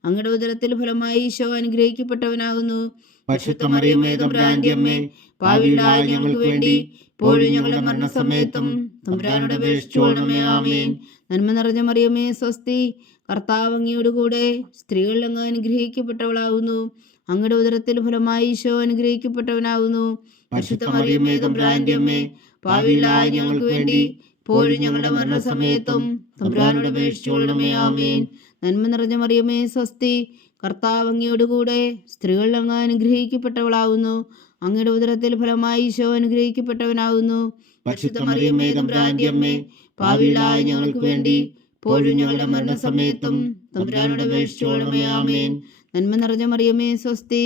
അങ്ങയുടെ ഉദരത്തിൽ ഫലമായി ഈശോ അനുഗ്രഹിക്കപ്പെട്ടവനാകുന്നു. പരിശുദ്ധ മറിയമേ, തമ്പുരാന്റെ അമ്മേ, പാപികളായ ഞങ്ങൾക്ക് വേണ്ടി ഇപ്പോഴും ഞങ്ങളുടെ മരണസമയത്തും തമ്പുരാനോട് അപേക്ഷിച്ചുകൊള്ളണമേ. ആമേൻ. നന്മ നിറഞ്ഞ മറിയമേ, സ്വസ്തി. കർത്താവ് അങ്ങയോട് കൂടെ സ്ത്രീകൾ അങ്ങ് അനുഗ്രഹിക്കപ്പെട്ടവളാകുന്നു. അങ്ങയുടെ ഉദരത്തിൽ ഫലമായി ഈശോ അനുഗ്രഹിക്കപ്പെട്ടവനാകുന്നു. പരിശുദ്ധ മറിയമേ, തമ്പുരാന്റെ അമ്മേ, പാപികളായ ഞങ്ങൾക്ക് വേണ്ടി ഇപ്പോഴും ഞങ്ങളുടെ മരണസമയത്തും തമ്പുരാനോട് അപേക്ഷിച്ചുകൊള്ളണമേ. ആമേൻ. നന്മ നിറഞ്ഞ മറിയമേ, സ്വസ്തി. കർത്താവ് അങ്ങയോട് കൂടെ സ്ത്രീകൾ അങ്ങ് അനുഗ്രഹിക്കപ്പെട്ടവളാകുന്നു. അങ്ങയുടെ ഉദരത്തിൽ ഫലമായി ഈശോ അനുഗ്രഹിക്കപ്പെട്ടവനാകുന്നു. പരിശുദ്ധ മറിയമേ, തമ്പുരാന്റെ അമ്മേ, പാപികളായ ഞങ്ങൾക്ക് വേണ്ടി ഇപ്പോഴും ഞങ്ങളുടെ മരണസമയത്തും തമ്പുരാനോട് അപേക്ഷിച്ചുകൊള്ളണമേ. ആമേൻ. നന്മ നിറഞ്ഞ മറിയമേ, സ്വസ്തി.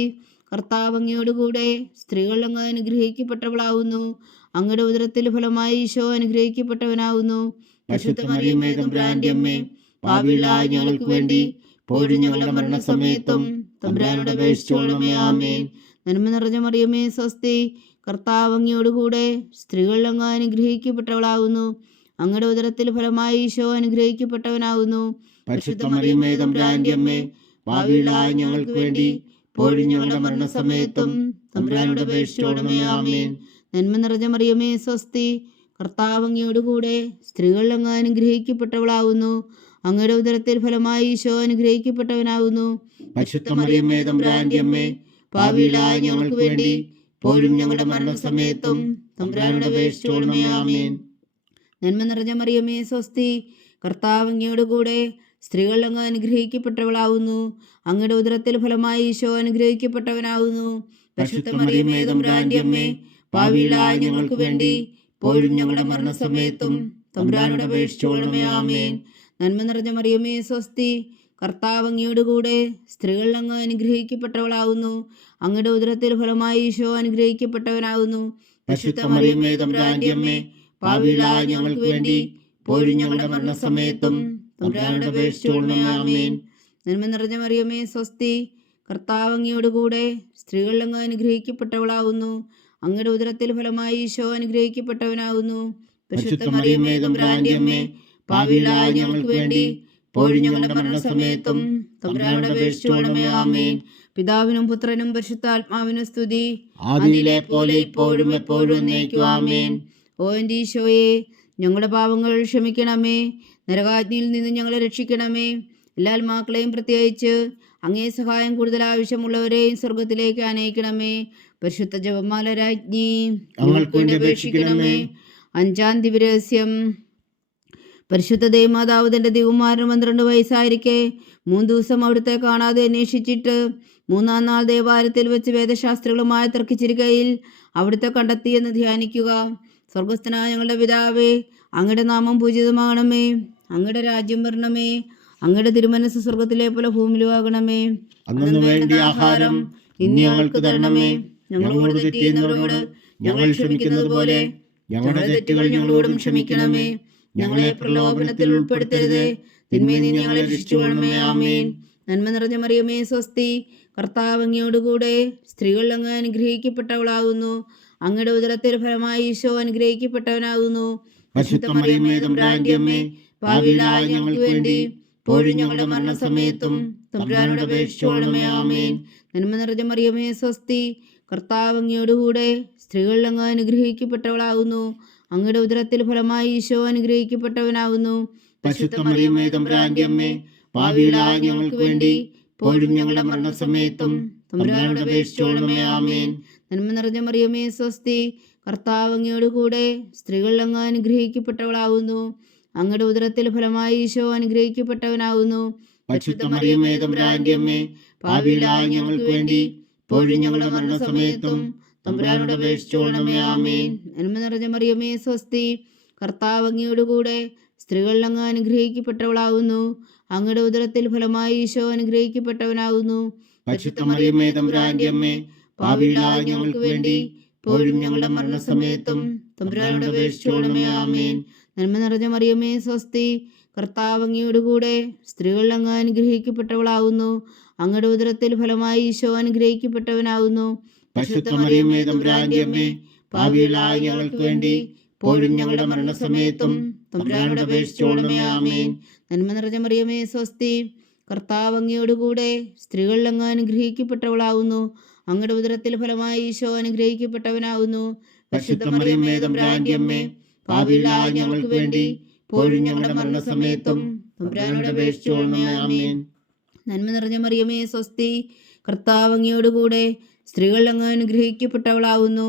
കർത്താവ് അങ്ങയോട് കൂടെ സ്ത്രീകൾ അങ്ങ് അനുഗ്രഹിക്കപ്പെട്ടവളാകുന്നു. അങ്ങയുടെ ഉദരത്തിൽ ഫലമായി ഈശോ അനുഗ്രഹിക്കപ്പെട്ടവനാകുന്നു. പരിശുദ്ധ മറിയമേ, തമ്പുരാന്റെ അമ്മേ, പാപികളായ ഞങ്ങൾക്ക് വേണ്ടി ഇപ്പോഴും ഞങ്ങളുടെ മരണസമയത്തും തമ്പുരാനോട് അപേക്ഷിച്ചുകൊള്ളണമേ. ആമേൻ. നന്മ നിറഞ്ഞ മറിയമേ, സ്വസ്തി. കർത്താവ് അങ്ങയോട് കൂടെ സ്ത്രീകൾ അങ്ങ് അനുഗ്രഹിക്കപ്പെട്ടവളാകുന്നു. അങ്ങയുടെ ഉദരത്തിൽ ഫലമായി ഈശോ അനുഗ്രഹിക്കപ്പെട്ടവനാകുന്നു. പരിശുദ്ധ മറിയമേ, തമ്പുരാന്റെ അമ്മേ, പാപികളായ ഞങ്ങൾക്ക് വേണ്ടി ഇപ്പോഴും ഞങ്ങളുടെ മരണസമയത്തും തമ്പുരാനോട് അപേക്ഷിച്ചുകൊള്ളണമേ. ആമേൻ. നന്മ നിറഞ്ഞ മറിയമേ, സ്വസ്തി. കർത്താവ് അങ്ങയോട് കൂടെ സ്ത്രീകൾ അങ്ങ് അനുഗ്രഹിക്കപ്പെട്ടവളാകുന്നു. അങ്ങയുടെ ഉദരത്തിൽ ഫലമായി ഈശോ അനുഗ്രഹിക്കപ്പെട്ടവനാകുന്നു. പരിശുദ്ധ മറിയമേ, തമ്പുരാന്റെ അമ്മേ, പാപികളായ ഞങ്ങൾക്ക് വേണ്ടി ഇപ്പോഴും ഞങ്ങളുടെ മരണസമയത്തും തമ്പുരാനോട് അപേക്ഷിച്ചുകൊള്ളണമേ. ആമേൻ. നന്മ നിറഞ്ഞ മറിയമേ, സ്വസ്തി. കർത്താവ് അങ്ങയോട് കൂടെ സ്ത്രീകൾ അങ്ങ് അനുഗ്രഹിക്കപ്പെട്ടവളാകുന്നു. അങ്ങയുടെ ഉദരത്തിൽ ഫലമായി ഈശോ അനുഗ്രഹിക്കപ്പെട്ടവനാകുന്നു. പരിശുദ്ധ മറിയമേ, തമ്പുരാന്റെ അമ്മേ, പാപികളായ ഞങ്ങൾക്ക് വേണ്ടി ഇപ്പോഴും ഞങ്ങളുടെ മരണസമയത്തും തമ്പുരാനോട് അപേക്ഷിച്ചുകൊള്ളണമേ. ആമേൻ. നന്മ നിറഞ്ഞ മറിയമേ, സ്വസ്തി. കർത്താവ് അങ്ങയോട് കൂടെ സ്ത്രീകൾ അങ്ങ് അനുഗ്രഹിക്കപ്പെട്ടവളാകുന്നു. അങ്ങയുടെ ഉദരത്തിൽ ഫലമായി ഈശോ അനുഗ്രഹിക്കപ്പെട്ടവനാകുന്നു. പരിശുദ്ധ മറിയമേ, തമ്പുരാന്റെ അമ്മേ, പാപികളായ ഞങ്ങൾക്ക് വേണ്ടി ഇപ്പോഴും ഞങ്ങളുടെ മരണസമയത്തും തമ്പുരാനോട് അപേക്ഷിച്ചുകൊള്ളണമേ. ആമേൻ. നന്മ നിറഞ്ഞ മറിയമേ, സ്വസ്തി. കർത്താവ് അങ്ങയോട് കൂടെ സ്ത്രീകൾ അങ്ങ് അനുഗ്രഹിക്കപ്പെട്ടവളാകുന്നു. അങ്ങയുടെ ഉദരത്തിൽ ഫലമായി ഈശോ അനുഗ്രഹിക്കപ്പെട്ടവനാകുന്നു. പരിശുദ്ധ മറിയമേ, തമ്പുരാന്റെ അമ്മേ, പാപികളായ ഞങ്ങൾക്ക് വേണ്ടി ഇപ്പോഴും ഞങ്ങളുടെ മരണസമയത്തും തമ്പുരാനോട് അപേക്ഷിച്ചുകൊള്ളണമേ. ആമേൻ. പിതാവിനും പുത്രനും പരിശുദ്ധാത്മാവിനും സ്തുതി. ആദിയിലെ പോലെ ഇപ്പോഴും എപ്പോഴും എന്നേക്കും. ആമേൻ. ഓ എൻ്റെ ഈശോയെ, ഞങ്ങളുടെ പാപങ്ങൾ ക്ഷമിക്കണമേ. നരകാഗ്നിയിൽ നിന്ന് ഞങ്ങളെ രക്ഷിക്കണമേ. എല്ലാ ആത്മാക്കളെയും പ്രത്യേകിച്ച് അങ്ങേ സഹായം കൂടുതൽ ആവശ്യമുള്ളവരെയും സ്വർഗത്തിലേക്ക് അനയിക്കണമേ. പരിശുദ്ധ ജപമാല രാജ്ഞി ഞങ്ങൾക്ക് വേണ്ടി അപേക്ഷിക്കണമേ. 5-ാം ദിവ്യരഹസ്യം. പരിശുദ്ധ ദൈവമാതാവ് തന്റെ ദിവകുമാരൻ 12 വയസ്സായിരിക്കെ 3 ദിവസം അവിടുത്തെ കാണാതെ അന്വേഷിച്ചിട്ട് 3-ാം നാൾ ദേവാലയത്തിൽ വെച്ച് വേദശാസ്ത്രികളുമായി തർക്കിച്ചിരിക്കയിൽ അവിടുത്തെ കണ്ടെത്തിയെന്ന് ധ്യാനിക്കുക. സ്വർഗസ്ഥനായ ഞങ്ങളുടെ പിതാവേ, അങ്ങയുടെ നാമം പൂജിതമാകണമേ. അങ്ങയുടെ രാജ്യം വരണമേ. അങ്ങയുടെ തിരുമനസ് സ്വർഗത്തിലെ പോലെ ഭൂമിയിലും ആകണമേ. അന്നു വേണ്ട ആഹാരം ഇന്ന് ഞങ്ങൾക്ക് തരണമേ. ഞങ്ങളോട് തെറ്റ് ചെയ്യുന്നവരോട് ഞങ്ങൾ ക്ഷമിക്കുന്നത് പോലെ ഞങ്ങളുടെ തെറ്റുകൾ ഞങ്ങളോടും ക്ഷമിക്കണമേ. ഞങ്ങളെ പ്രലോഭനത്തിൽ ഉൾപ്പെടുത്തരുതേ, തിന്മയിൽ നിന്ന് ഞങ്ങളെ രക്ഷിച്ചുകൊള്ളണമേ. ആമേൻ. നന്മ നിറഞ്ഞ മറിയമേ സ്വസ്തി, കർത്താവ് അങ്ങയോടുകൂടെ സ്ത്രീകൾ അങ്ങ് അനുഗ്രഹിക്കപ്പെട്ടവളാകുന്നു. അങ്ങയുടെ ഉദരത്തിൽ ഫലമായി ഈശോ അനുഗ്രഹിക്കപ്പെട്ടവനാകുന്നു. പരിശുദ്ധ മറിയമേ തമ്പുരാന്റെ അമ്മേ, പാപികളായ ഞങ്ങൾക്ക് വേണ്ടി ഇപ്പോഴും ഞങ്ങളുടെ മരണസമയത്തും തമ്പുരാനോട് അപേക്ഷിച്ചുകൊള്ളണമേ. ആമേൻ. നന്മ നിറഞ്ഞ മറിയമേ സ്വസ്തി, കർത്താവ് അങ്ങയോടുകൂടെ സ്ത്രീകൾ അങ്ങ് അനുഗ്രഹിക്കപ്പെട്ടവളാകുന്നു. അങ്ങയുടെ ഉദരത്തിൽ ഫലമായി ഈശോ അനുഗ്രഹിക്കപ്പെട്ടവനാകുന്നു. പരിശുദ്ധ മറിയമേ തമ്പുരാന്റെ അമ്മേ, പാപികളായ ഞങ്ങൾക്ക് വേണ്ടി ഇപ്പോഴും ഞങ്ങളുടെ മരണസമയത്തും തമ്പുരാനോട് അപേക്ഷിച്ചുകൊള്ളണമേ. ആമേൻ. നന്മ നിറഞ്ഞ മറിയമേ സ്വസ്തി, കർത്താവ് അങ്ങയോടുകൂടെ സ്ത്രീകൾ അങ്ങ് അനുഗ്രഹിക്കപ്പെട്ടവളാകുന്നു. അങ്ങയുടെ ഉദരത്തിൽ ഫലമായി ഈശോ അനുഗ്രഹിക്കപ്പെട്ടവനാകുന്നു. പരിശുദ്ധ മറിയമേ തമ്പുരാന്റെ അമ്മേ, പാപികളായ ഞങ്ങൾക്ക് വേണ്ടി ഇപ്പോഴും ഞങ്ങളുടെ മരണസമയത്തും തമ്പുരാനോട് അപേക്ഷിച്ചുകൊള്ളണമേ. ആമേൻ. നന്മ നിറഞ്ഞ മറിയമേ സ്വസ്തി, കർത്താവ് അങ്ങയോടുകൂടെ സ്ത്രീകൾ അങ്ങ് അനുഗ്രഹിക്കപ്പെട്ടവളാകുന്നു. അങ്ങയുടെ ഉദരത്തിൽ ഫലമായി ഈശോ അനുഗ്രഹിക്കപ്പെട്ടവനാകുന്നു. പരിശുദ്ധ മറിയമേ തമ്പുരാന്റെ അമ്മേ, പാപികളായ ഞങ്ങൾക്ക് വേണ്ടി ഇപ്പോഴും ഞങ്ങളുടെ മരണസമയത്തും തമ്പുരാനോട് അപേക്ഷിച്ചുകൊള്ളണമേ. ആമേൻ. നന്മ നിറഞ്ഞ മറിയമേ സ്വസ്തി, കർത്താവ് അങ്ങയോടുകൂടെ സ്ത്രീകൾ അങ്ങ് അനുഗ്രഹിക്കപ്പെട്ടവളാകുന്നു. അങ്ങയുടെ ഉദരത്തിൽ ഫലമായി ഈശോ അനുഗ്രഹിക്കപ്പെട്ടവനാകുന്നു. പരിശുദ്ധ മറിയമേ തമ്പുരാന്റെ അമ്മേ, പാപികളായ ഞങ്ങൾക്ക് വേണ്ടി ഇപ്പോഴും ഞങ്ങളുടെ മരണസമയത്തും തമ്പുരാനോട് അപേക്ഷിച്ചുകൊള്ളണമേ. ആമേൻ. നന്മ നിറഞ്ഞ മറിയമേ സ്വസ്തി, കർത്താവ് അങ്ങയോടുകൂടെ സ്ത്രീകൾ അങ്ങ് അനുഗ്രഹിക്കപ്പെട്ടവളാകുന്നു. അങ്ങയുടെ ഉദരത്തിൽ ഫലമായി ഈശോ അനുഗ്രഹിക്കപ്പെട്ടവനാകുന്നു. പരിശുദ്ധ മറിയമേ തമ്പുരാന്റെ അമ്മേ, പാപികളായ ഞങ്ങൾക്ക് വേണ്ടി ഇപ്പോഴും ഞങ്ങളുടെ മരണസമയത്തും തമ്പുരാനോട് അപേക്ഷിച്ചുകൊള്ളണമേ. ആമേൻ. നന്മ നിറഞ്ഞ മറിയമേ സ്വസ്തി, കർത്താവ് അങ്ങയോടുകൂടെ സ്ത്രീകൾ അങ്ങ് അനുഗ്രഹിക്കപ്പെട്ടവളാകുന്നു.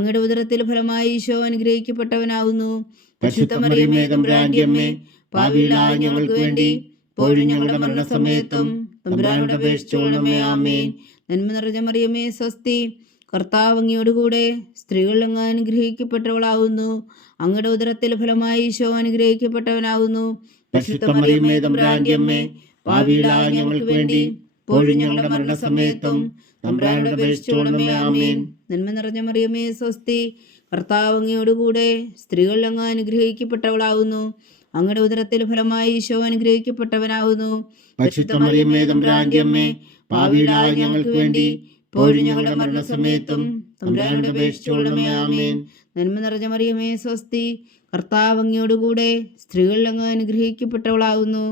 അങ്ങയുടെ ഉദരത്തിൽ ഫലമായി ഈശോ അനുഗ്രഹിക്കപ്പെട്ടവനാകുന്നു. പരിശുദ്ധ മറിയമേ തമ്പുരാന്റെ അമ്മേ, പാപികളായ ഞങ്ങൾക്ക് വേണ്ടി ഇപ്പോഴും ഞങ്ങളുടെ മരണസമയത്തും തമ്പുരാനോട് അപേക്ഷിച്ചുകൊള്ളണമേ. ആമേൻ. നന്മ നിറഞ്ഞ മറിയമേ സ്വസ്തി, കർത്താവ് അങ്ങയോടുകൂടെ സ്ത്രീകൾ അങ്ങ് അനുഗ്രഹിക്കപ്പെട്ടവളാകുന്നു. അങ്ങയുടെ ഉദരത്തിൽ ഫലമായി ഈശോ അനുഗ്രഹിക്കപ്പെട്ടവനാകുന്നു. പരിശുദ്ധ മറിയമേ തമ്പുരാന്റെ അമ്മേ, പാപികളായ ഞങ്ങൾക്ക് വേണ്ടി ഇപ്പോഴും ഞങ്ങളുടെ മരണസമയത്തും തമ്പുരാനോട് അപേക്ഷിച്ചുകൊള്ളണമേ. ആമേൻ. നന്മ നിറഞ്ഞ മറിയമേ സ്വസ്തി, കർത്താവ് അങ്ങയോടുകൂടെ സ്ത്രീകൾ അങ്ങ് അനുഗ്രഹിക്കപ്പെട്ടവളാകുന്നു. അങ്ങയുടെ ഉദരത്തിൽ ഫലമായി ഈശോ അനുഗ്രഹിക്കപ്പെട്ടവനാകുന്നു. പരിശുദ്ധ മറിയമേ തമ്പുരാന്റെ അമ്മേ, പാപികളായ ഞങ്ങൾക്ക് വേണ്ടി ഇപ്പോഴും ഞങ്ങളുടെ മരണസമയത്തും തമ്പുരാനോട് അപേക്ഷിച്ചുകൊള്ളണമേ. ആമേൻ. നന്മ നിറഞ്ഞ മറിയമേ സ്വസ്തി, കർത്താവ് അങ്ങയോടുകൂടെ സ്ത്രീകൾ അങ്ങ് അനുഗ്രഹിക്കപ്പെട്ടവളാകുന്നു.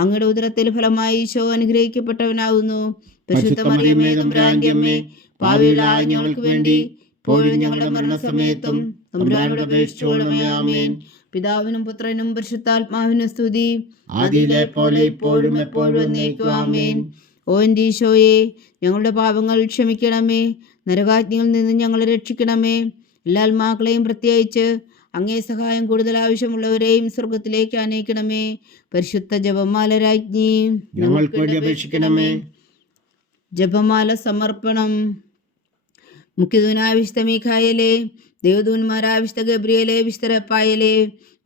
അങ്ങയുടെ ഉദരത്തിൽ ഫലമായി ഈശോ അനുഗ്രഹിക്കപ്പെട്ടവനാകുന്നു. പരിശുദ്ധ മറിയമേ തമ്പുരാന്റെ അമ്മേ, പാപികളായ ഞങ്ങൾക്ക് വേണ്ടി ഇപ്പോഴും ഞങ്ങളുടെ മരണസമയത്തും തമ്പുരാനോട് അപേക്ഷിച്ചുകൊള്ളണമേ. ആമേൻ. പിതാവിനും പുത്രനും പരിശുദ്ധാത്മാവിനും സ്തുതി, ആദിയിലെ പോലെ ഇപ്പോഴും എപ്പോഴും എന്നേക്കും. ആമേൻ. ഓ എൻ്റെ ഈശോയെ, ഞങ്ങളുടെ പാപങ്ങൾ ക്ഷമിക്കണമേ. നരകാജ്ഞയിൽ നിന്ന് ഞങ്ങളെ രക്ഷിക്കണമേ. എല്ലാ ആത്മാക്കളെയും പ്രത്യേകിച്ച് അങ്ങേ സഹായം കൂടുതൽ ആവശ്യമുള്ളവരെയും സ്വർഗത്തിലേക്ക് അനയിക്കണമേ. പരിശുദ്ധ ജപമാല രാജ്ഞി, ഞങ്ങൾക്ക് വേണ്ടി അപേക്ഷിക്കണമേ. ജപമാല സമർപ്പണം. മുഖ്യദൂനായ വിശുദ്ധ മീഖായേലേ, ദേവദൂന്മാരായ വിശുദ്ധ ഗബ്രിയേലേ, വിശുദ്ധ റഫായേലേ,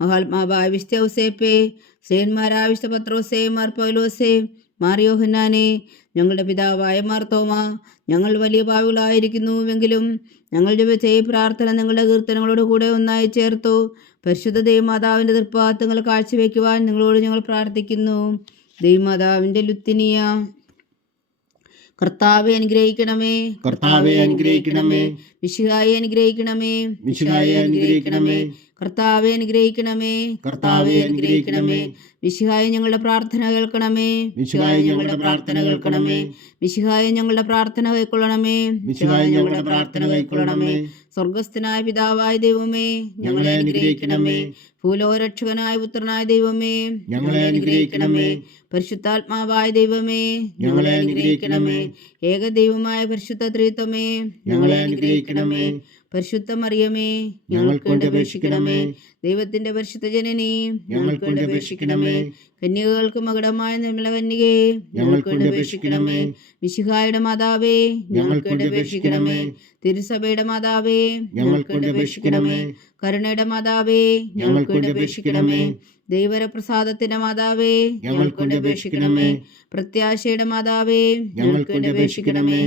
മഹാത്മാവായ വിശുദ്ധ ഔസേപ്പേ, ശ്രേയന്മാരായ വിശുദ്ധ പത്രോസേ, മാർ പൗലോസേ, മാർ യോഹന്നാനെ, ഞങ്ങളുടെ പിതാവായ മാർ തോമ, ഞങ്ങൾ വലിയ പാപികളായിരിക്കുന്നുവെങ്കിലും ഞങ്ങൾ ജപിച്ച ഈ പ്രാർത്ഥന നിങ്ങളുടെ കീർത്തനങ്ങളോട് കൂടെ ഒന്നായി ചേർത്തു. പരിശുദ്ധ ദൈവമാതാവിൻ്റെ തൃപ്പാദങ്ങൾ കാഴ്ചവെക്കുവാൻ നിങ്ങളോട് ഞങ്ങൾ പ്രാർത്ഥിക്കുന്നു. ദൈവമാതാവിൻ്റെ ലുത്തിനിയ. കർത്താവെ അനുഗ്രഹിക്കണമേ. കർത്താവെ അനുഗ്രഹിക്കണമേ. മിശിഹായെ അനുഗ്രഹിക്കണമേ. മിശിഹായെ അനുഗ്രഹിക്കണമേ. കർത്താവെ അനുഗ്രഹിക്കണമേ. കർത്താവെ അനുഗ്രഹിക്കണമേ. മിശിഹായെ ഞങ്ങളുടെ പ്രാർത്ഥന കേൾക്കണമേ. മിശിഹായെ ഞങ്ങളുടെ പ്രാർത്ഥന കേൾക്കണമേ. മിശിഹായെ ഞങ്ങളുടെ പ്രാർത്ഥന കൈക്കൊള്ളണമേ. മിശിഹായെ ഞങ്ങളുടെ പ്രാർത്ഥന കൈക്കൊള്ളണമേ. സ്വർഗസ്ഥനായ പിതാവായ ദൈവമേ, ഞങ്ങളെ അനുഗ്രഹിക്കണമേ. ഭൂലോകരക്ഷകനായ പുത്രനായ ദൈവമേ, ഞങ്ങളെ അനുഗ്രഹിക്കണമേ. പരിശുദ്ധാത്മാവായ ദൈവമേ, ഞങ്ങളെ അനുഗ്രഹിക്കണമേ. ഏകദൈവമായ പരിശുദ്ധ ത്രിത്വമേ, ഞങ്ങളെ അനുഗ്രഹിക്കണമേ. പരിശുദ്ധ മറിയമേ, ഞങ്ങൾക്ക് വേണ്ടി അപേക്ഷിക്കണമേ. ദൈവത്തിന്റെ പരിശുദ്ധ ജനനി, ഞങ്ങൾക്ക് വേണ്ടി അപേക്ഷിക്കണമേ. കന്യകകൾക്ക് മകുടമായ നിർമ്മല കന്യകേ, ഞങ്ങൾക്ക് വേണ്ടി അപേക്ഷിക്കണമേ. മിശിഹായുടെ മാതാവേ, ഞങ്ങൾക്ക് വേണ്ടി അപേക്ഷിക്കണമേ. തിരുസഭയുടെ മാതാവേ, ഞങ്ങൾക്ക് വേണ്ടി അപേക്ഷിക്കണമേ. കരുണയുടെ മാതാവേ, ഞങ്ങൾക്ക് വേണ്ടി അപേക്ഷിക്കണമേ. ദൈവരപ്രസാദത്തിന്റെ മാതാവേ, ഞങ്ങൾക്ക് വേണ്ടി അപേക്ഷിക്കണമേ. പ്രത്യാശയുടെ മാതാവേ, ഞങ്ങൾക്ക് വേണ്ടി അപേക്ഷിക്കണമേ.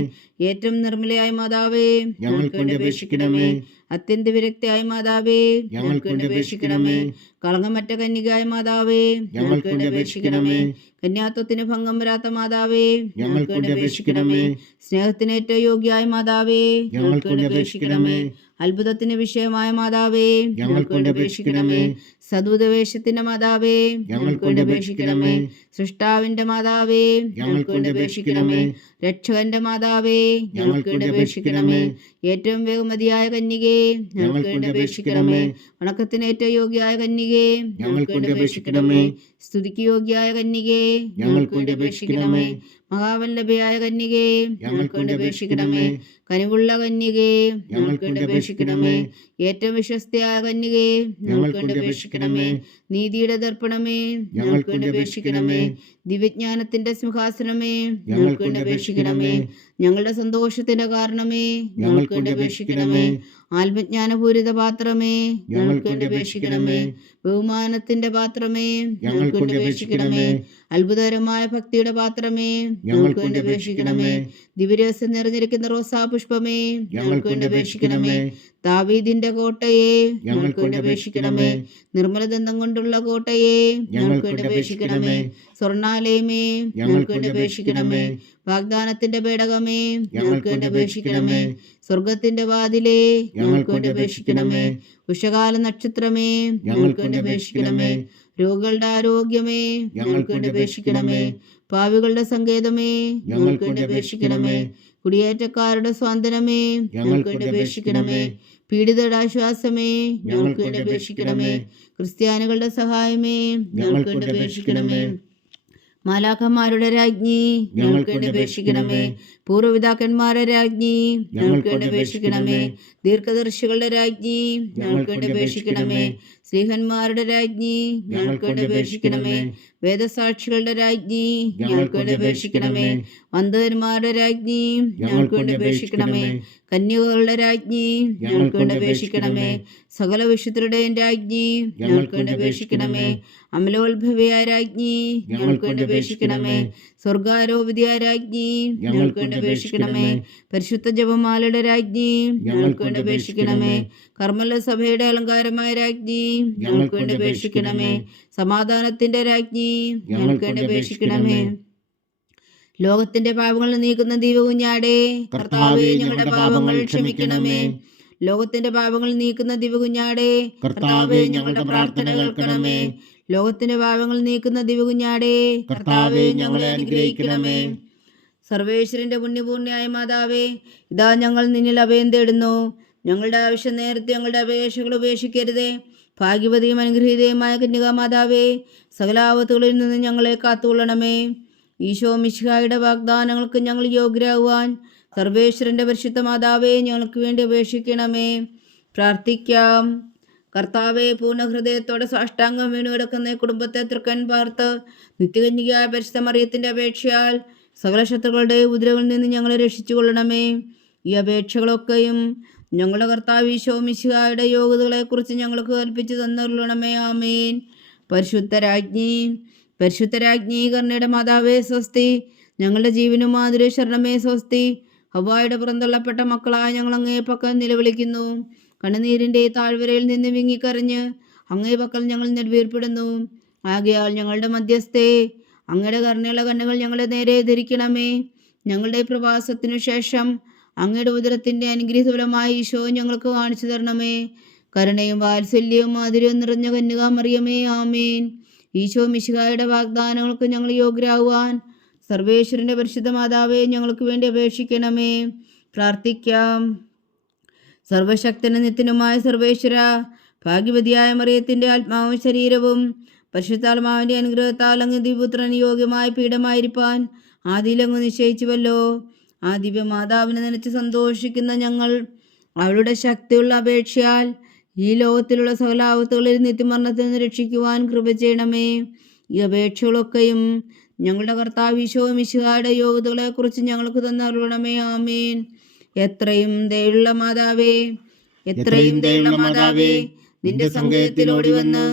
ഏറ്റവും നിർമ്മലയായ മാതാവേ, ഞങ്ങൾക്ക് വേണ്ടി അപേക്ഷിക്കണമേ. അത്യന്ത വിരക്തിയായ മാതാവേ ഞങ്ങൾക്ക് വേണ്ടി അപേക്ഷിക്കണമേ. കളങ്കമറ്റ കന്യകയായ മാതാവേ ഞങ്ങൾക്ക് വേണ്ടി അപേക്ഷിക്കണമേ. കന്യാത്വത്തിന് ഭംഗം വരാത്ത മാതാവേ ഞങ്ങൾക്ക് വേണ്ടി അപേക്ഷിക്കണമേ. സ്നേഹത്തിന് ഏറ്റവും യോഗ്യയായ മാതാവേ ഞങ്ങൾക്ക് വേണ്ടി അപേക്ഷിക്കണമേ. അത്ഭുതത്തിന് വിഷയമായ മാതാവേ ഞങ്ങൾക്ക് വേണ്ടി അപേക്ഷിക്കണമേ. സദൂതവേഷത്തിന്റെ മാതാവേ ഞങ്ങൾക്ക് വേണ്ടി അപേക്ഷിക്കണമേ. സൃഷ്ടാവിന്റെ മാതാവേ ഞങ്ങൾക്ക് വേണ്ടി അപേക്ഷിക്കണമേ. രക്ഷകന്റെ മാതാവേ ഞങ്ങൾക്ക് വേണ്ടി അപേക്ഷിക്കണമേ. ഏറ്റവും ബഹുമതിയായ കന്യകേ ഞങ്ങൾക്ക് വേണ്ടി അപേക്ഷിക്കണമേ. വണക്കത്തിന് ഏറ്റവും യോഗ്യയായ കന്യകേ ഞങ്ങൾക്ക് വേണ്ടി അപേക്ഷിക്കണമേ. സ്തുതിക്ക് യോഗ്യയായ കന്യകേ ഞങ്ങൾക്ക് വേണ്ടി അപേക്ഷിക്കണമേ. മഹാവല്ലഭയായ കന്യകേ ഞങ്ങൾക്ക് വേണ്ടി അപേക്ഷിക്കണമേ. കനിവുള്ള കന്യകേ ഞങ്ങൾക്ക് വേണ്ടി അപേക്ഷിക്കണമേ. ഏറ്റവും വിശ്വസ്തയായ കന്യകേ ഞങ്ങൾക്ക് വേണ്ടി അപേക്ഷിക്കണമേ. നീതിയുടെ ദർപ്പണമേ ഞങ്ങൾക്ക് വേണ്ടി അപേക്ഷിക്കണമേ. ദിവ്യജ്ഞാനത്തിന്റെ സിംഹാസനമേ ഞങ്ങൾക്ക് വേണ്ടി അപേക്ഷിക്കണമേ. ഞങ്ങളുടെ സന്തോഷത്തിന്റെ കാരണമേ ഞങ്ങൾക്ക് വേണ്ടി അപേക്ഷിക്കണമേ. ആത്മജ്ഞാനപൂരിത പാത്രമേ ഞങ്ങൾക്ക് വേണ്ടി അപേക്ഷിക്കണമേ. ബഹുമാനത്തിന്റെ പാത്രമേ ഞങ്ങൾക്ക് വേണ്ടി അപേക്ഷിക്കണമേ. അത്ഭുതകരമായ ഭക്തിയുടെ പാത്രമേ ഞങ്ങൾക്ക് വേണ്ടി അപേക്ഷിക്കണമേ. ദിവ്യരസം നിറഞ്ഞിരിക്കുന്ന റോസാ പുഷ്പമേ ഞങ്ങൾക്ക് വേണ്ടി അപേക്ഷിക്കണമേ. ദാവീദിന്റെ കോട്ടയെ ഞങ്ങൾക്ക് വേണ്ടി അപേക്ഷിക്കണമേ. നിർമ്മലദന്തം കൊണ്ടുള്ള കോട്ടയെ ഞങ്ങൾക്ക് വേണ്ടി അപേക്ഷിക്കണമേ. സ്വർണാലയമേ ഞങ്ങൾക്ക് വേണ്ടി അപേക്ഷിക്കണമേ. വാഗ്ദാനത്തിന്റെ പേടകമേ ഞങ്ങൾക്ക് വേണ്ടി അപേക്ഷിക്കണമേ. സ്വർഗത്തിന്റെ വാതിലേ ഞങ്ങൾക്ക് വേണ്ടി അപേക്ഷിക്കണമേ. ഉഷകാല നക്ഷത്രമേ ഞങ്ങൾക്ക് വേണ്ടി അപേക്ഷിക്കണമേ. രോഗികളുടെ ആരോഗ്യമേ ഞങ്ങൾക്ക് വേണ്ടി അപേക്ഷിക്കണമേ. പാവികളുടെ സങ്കേതമേ ഞങ്ങൾക്ക് വേണ്ടി അപേക്ഷിക്കണമേ. കുടിയേറ്റക്കാരുടെ സ്വാതന്ത്ര്യമേ ഞങ്ങൾക്ക് വേണ്ടി അപേക്ഷിക്കണമേ. പീഡിതരുടെ ആശ്വാസമേ ഞങ്ങൾക്ക് വേണ്ടി അപേക്ഷിക്കണമേ. ക്രിസ്ത്യാനികളുടെ സഹായമേ ഞങ്ങൾക്ക് വേണ്ടി അപേക്ഷിക്കണമേ. മാലാഖമാരുടെ രാജ്ഞി ഞങ്ങൾക്ക് വേണ്ടി അപേക്ഷിക്കണമേ. പൂർവ്വപിതാക്കന്മാരുടെ രാജ്ഞി ഞങ്ങൾക്ക് വേണ്ടി അപേക്ഷിക്കണമേ. ദീർഘദർശികളുടെ രാജ്ഞി ഞങ്ങൾക്ക് വേണ്ടി അപേക്ഷിക്കണമേ. സ്ത്രീഹന്മാരുടെ രാജ്ഞി ഞങ്ങൾക്ക് വേണ്ടി അപേക്ഷിക്കണമേ. വേദസാക്ഷികളുടെ രാജ്ഞി ഞങ്ങൾക്ക് വേണ്ടി അപേക്ഷിക്കണമേ. വന്ദകന്മാരുടെ രാജ്ഞി ഞങ്ങൾക്ക് വേണ്ടി അപേക്ഷിക്കണമേ. കന്യകകളുടെ രാജ്ഞി ഞങ്ങൾക്ക് വേണ്ടി അപേക്ഷിക്കണമേ. സകല വിശുദ്ധരുടെയും രാജ്ഞി ഞങ്ങൾക്ക് വേണ്ടി അപേക്ഷിക്കണമേ. അമലോത്ഭവയായ രാജ്ഞി ഞങ്ങൾക്ക് വേണ്ടി അപേക്ഷിക്കണമേ. സ്വർഗാരോപിതയായ രാജ്ഞി ഞങ്ങൾക്ക് വേണ്ടി അപേക്ഷിക്കണമേ. പരിശുദ്ധ ജപമാലയുടെ രാജ്ഞി ഞങ്ങൾക്ക് വേണ്ടി അപേക്ഷിക്കണമേ. കർമ്മല സഭയുടെ അലങ്കാരമായ രാജ്ഞി ഞങ്ങൾക്ക് വേണ്ടി അപേക്ഷിക്കണമേ. സമാധാനത്തിന്റെ രാജ്ഞി ഞങ്ങൾക്ക് വേണ്ടി അപേക്ഷിക്കണമേ. ലോകത്തിന്റെ പാപങ്ങൾ നീക്കുന്ന ദിവകുഞ്ഞാടേ കർത്താവേ ഞങ്ങളുടെ പാപങ്ങൾ ക്ഷമിക്കണമേ. ലോകത്തിന്റെ പാപങ്ങൾ നീക്കുന്ന ദിവകുഞ്ഞാടേ കർത്താവേ ഞങ്ങളുടെ പ്രാർത്ഥന കേൾക്കണമേ. ലോകത്തിന്റെ പാപങ്ങൾ നീക്കുന്ന ദിവകുഞ്ഞാടേ കർത്താവേ ഞങ്ങളെ അനുഗ്രഹിക്കണമേ. സർവേശ്വരന്റെ പുണ്യപൂർണ്ണയായ മാതാവേ, ഇതാ ഞങ്ങൾ നിന്നിൽ അഭയം തേടുന്നു. ഞങ്ങളുടെ ആവശ്യം നേരത്തെ ഞങ്ങളുടെ അപേക്ഷകൾ ഉപേക്ഷിക്കരുതേ. ഭാഗ്യവതിയും അനുഗ്രഹീതയുമായ കന്യകാമാതാവേ, സകലാപത്തുകളിൽ നിന്ന് ഞങ്ങളെ കാത്തുകൊള്ളണമേ. ഈശോ മിശിഹായുടെ വാഗ്ദാനങ്ങൾക്ക് ഞങ്ങൾ യോഗ്യരാകുവാൻ സർവേശ്വരന്റെ പരിശുദ്ധ മാതാവേ ഞങ്ങൾക്ക് വേണ്ടി അപേക്ഷിക്കണമേ. പ്രാർത്ഥിക്കാം. കർത്താവെ, പൂർണ്ണ ഹൃദയത്തോടെ സാഷ്ടാംഗം വീണു കിടക്കുന്ന കുടുംബത്തെ തൃക്കൻ പാർത്ത് നിത്യകന്യകയായ പരിശുദ്ധ മറിയത്തിന്റെ അപേക്ഷയാൽ സകല ശത്രുക്കളുടെ ഉപദ്രവങ്ങളിൽ നിന്ന് ഞങ്ങളെ രക്ഷിച്ചു കൊള്ളണമേ. ഈ അപേക്ഷകളൊക്കെയും ഞങ്ങളുടെ കർത്താവ് ഈശോ മിശിഹായുടെ യോഗ്യതകളെക്കുറിച്ച് ഞങ്ങൾക്ക് കൽപ്പിച്ചു തന്നരുളണമേ. ആമേൻ. പരിശുദ്ധരാജ്ഞി കരുണയുടെ മാതാവേ സ്വസ്തി. ഞങ്ങളുടെ ജീവനും മാധുര്യ ശരണമേ സ്വസ്തി. ഹവ്വായുടെ പുറന്തള്ളപ്പെട്ട മക്കളായ ഞങ്ങൾ അങ്ങേ പക്കൽ നിലവിളിക്കുന്നു. കണ്ണുനീരിൻ്റെ താഴ്വരയിൽ നിന്ന് വിങ്ങിക്കരഞ്ഞ് അങ്ങേ പക്കൽ ഞങ്ങൾ നെടുവീർപ്പെടുന്നു. ആകയാൽ ഞങ്ങളുടെ മധ്യസ്ഥേ, അങ്ങയുടെ കരുണയുള്ള കണ്ണുകൾ ഞങ്ങളെ നേരെ ധരിക്കണമേ. ഞങ്ങളുടെ പ്രവാസത്തിനു ശേഷം അങ്ങയുടെ ഉദരത്തിൻ്റെ അനുഗ്രഹീതഫലമായ ഈശോ ഞങ്ങൾക്ക് കാണിച്ചു തരണമേ. കരുണയും വാത്സല്യവും മാധുര്യവും നിറഞ്ഞ കന്യകാമറിയമേ, ആമേൻ. ഈശോ മിശിഹായുടെ വാഗ്ദാനങ്ങൾക്ക് ഞങ്ങൾ യോഗ്യരാകുവാൻ സർവേശ്വരന്റെ പരിശുദ്ധ മാതാവേ ഞങ്ങൾക്ക് വേണ്ടി അപേക്ഷിക്കണമേ. പ്രാർത്ഥിക്കാം. സർവശക്തനും നിത്യനുമായ സർവേശ്വര, ഭാഗ്യവതിയായ മറിയത്തിൻ്റെ ആത്മാവും ശരീരവും പരിശുദ്ധാത്മാവിൻ്റെ അനുഗ്രഹത്താൽ അങ്ങ് ദിവ്യപുത്രന് യോഗ്യമായ പീഠമായിരിക്കാൻ ആദിയിലങ്ങ് നിശ്ചയിച്ചുവല്ലോ. ആ ദിവ്യ മാതാവിനെ നനച്ച് സന്തോഷിക്കുന്ന ഞങ്ങൾ അവളുടെ ശക്തിയുള്ള അപേക്ഷയാൽ ഈ ലോകത്തിലുള്ള സകല ആപത്തുകളിൽ നിത്യമരണത്തിൽ നിന്ന് രക്ഷിക്കുവാൻ കൃപ ചെയ്യണമേ. ഈ അപേക്ഷകളൊക്കെയും ഞങ്ങളുടെ കർത്താവ് ഈശോ മിശിഹായുടെ യോഗ്യതകളെക്കുറിച്ച് ഞങ്ങൾക്ക് തന്നരുളണമേ. ആമേൻ. എത്രയും ദയുള്ള മാതാവേ, നിന്റെ സങ്കേതത്തിൽ ഓടി വന്ന്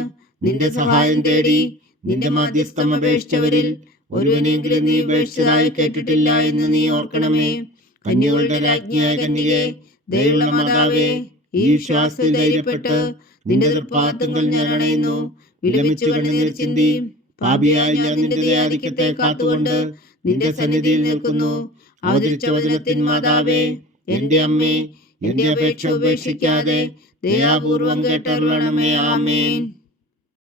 നിന്റെ സഹായം തേടി നിന്റെ മധ്യസ്ഥം അപേക്ഷിച്ചവരിൽ ഒരുവനെങ്കിലും നീ ഉപേക്ഷിച്ചതായി കേട്ടിട്ടില്ല എന്ന് നീ ഓർക്കണമേ. കന്യകളുടെ രാജ്ഞിയായ കന്യകേ, ദയുള്ള മാതാവേ, ഈ വിശ്വാസത്തിൽ ധൈര്യപ്പെട്ട് നിന്റെ തൃപ്പാദങ്ങൾ ഞാൻ അണയുന്നു. വിലപിച്ചു കണ്ണുനീർ ചിന്തി പാപിയായി ഞാൻ നിന്റെ ദയാധിക്യത്തെ കാത്തുകൊണ്ട് നിന്റെ സന്നിധിയിൽ നിൽക്കുന്നു. അവതരിച്ച വചനത്തിൻ മാതാവേ, എന്റെ അമ്മേ, എന്റെ അപേക്ഷ ഉപേക്ഷിക്കാതെ ദയാപൂർവം കേട്ടരുളണമേ. ആമേൻ.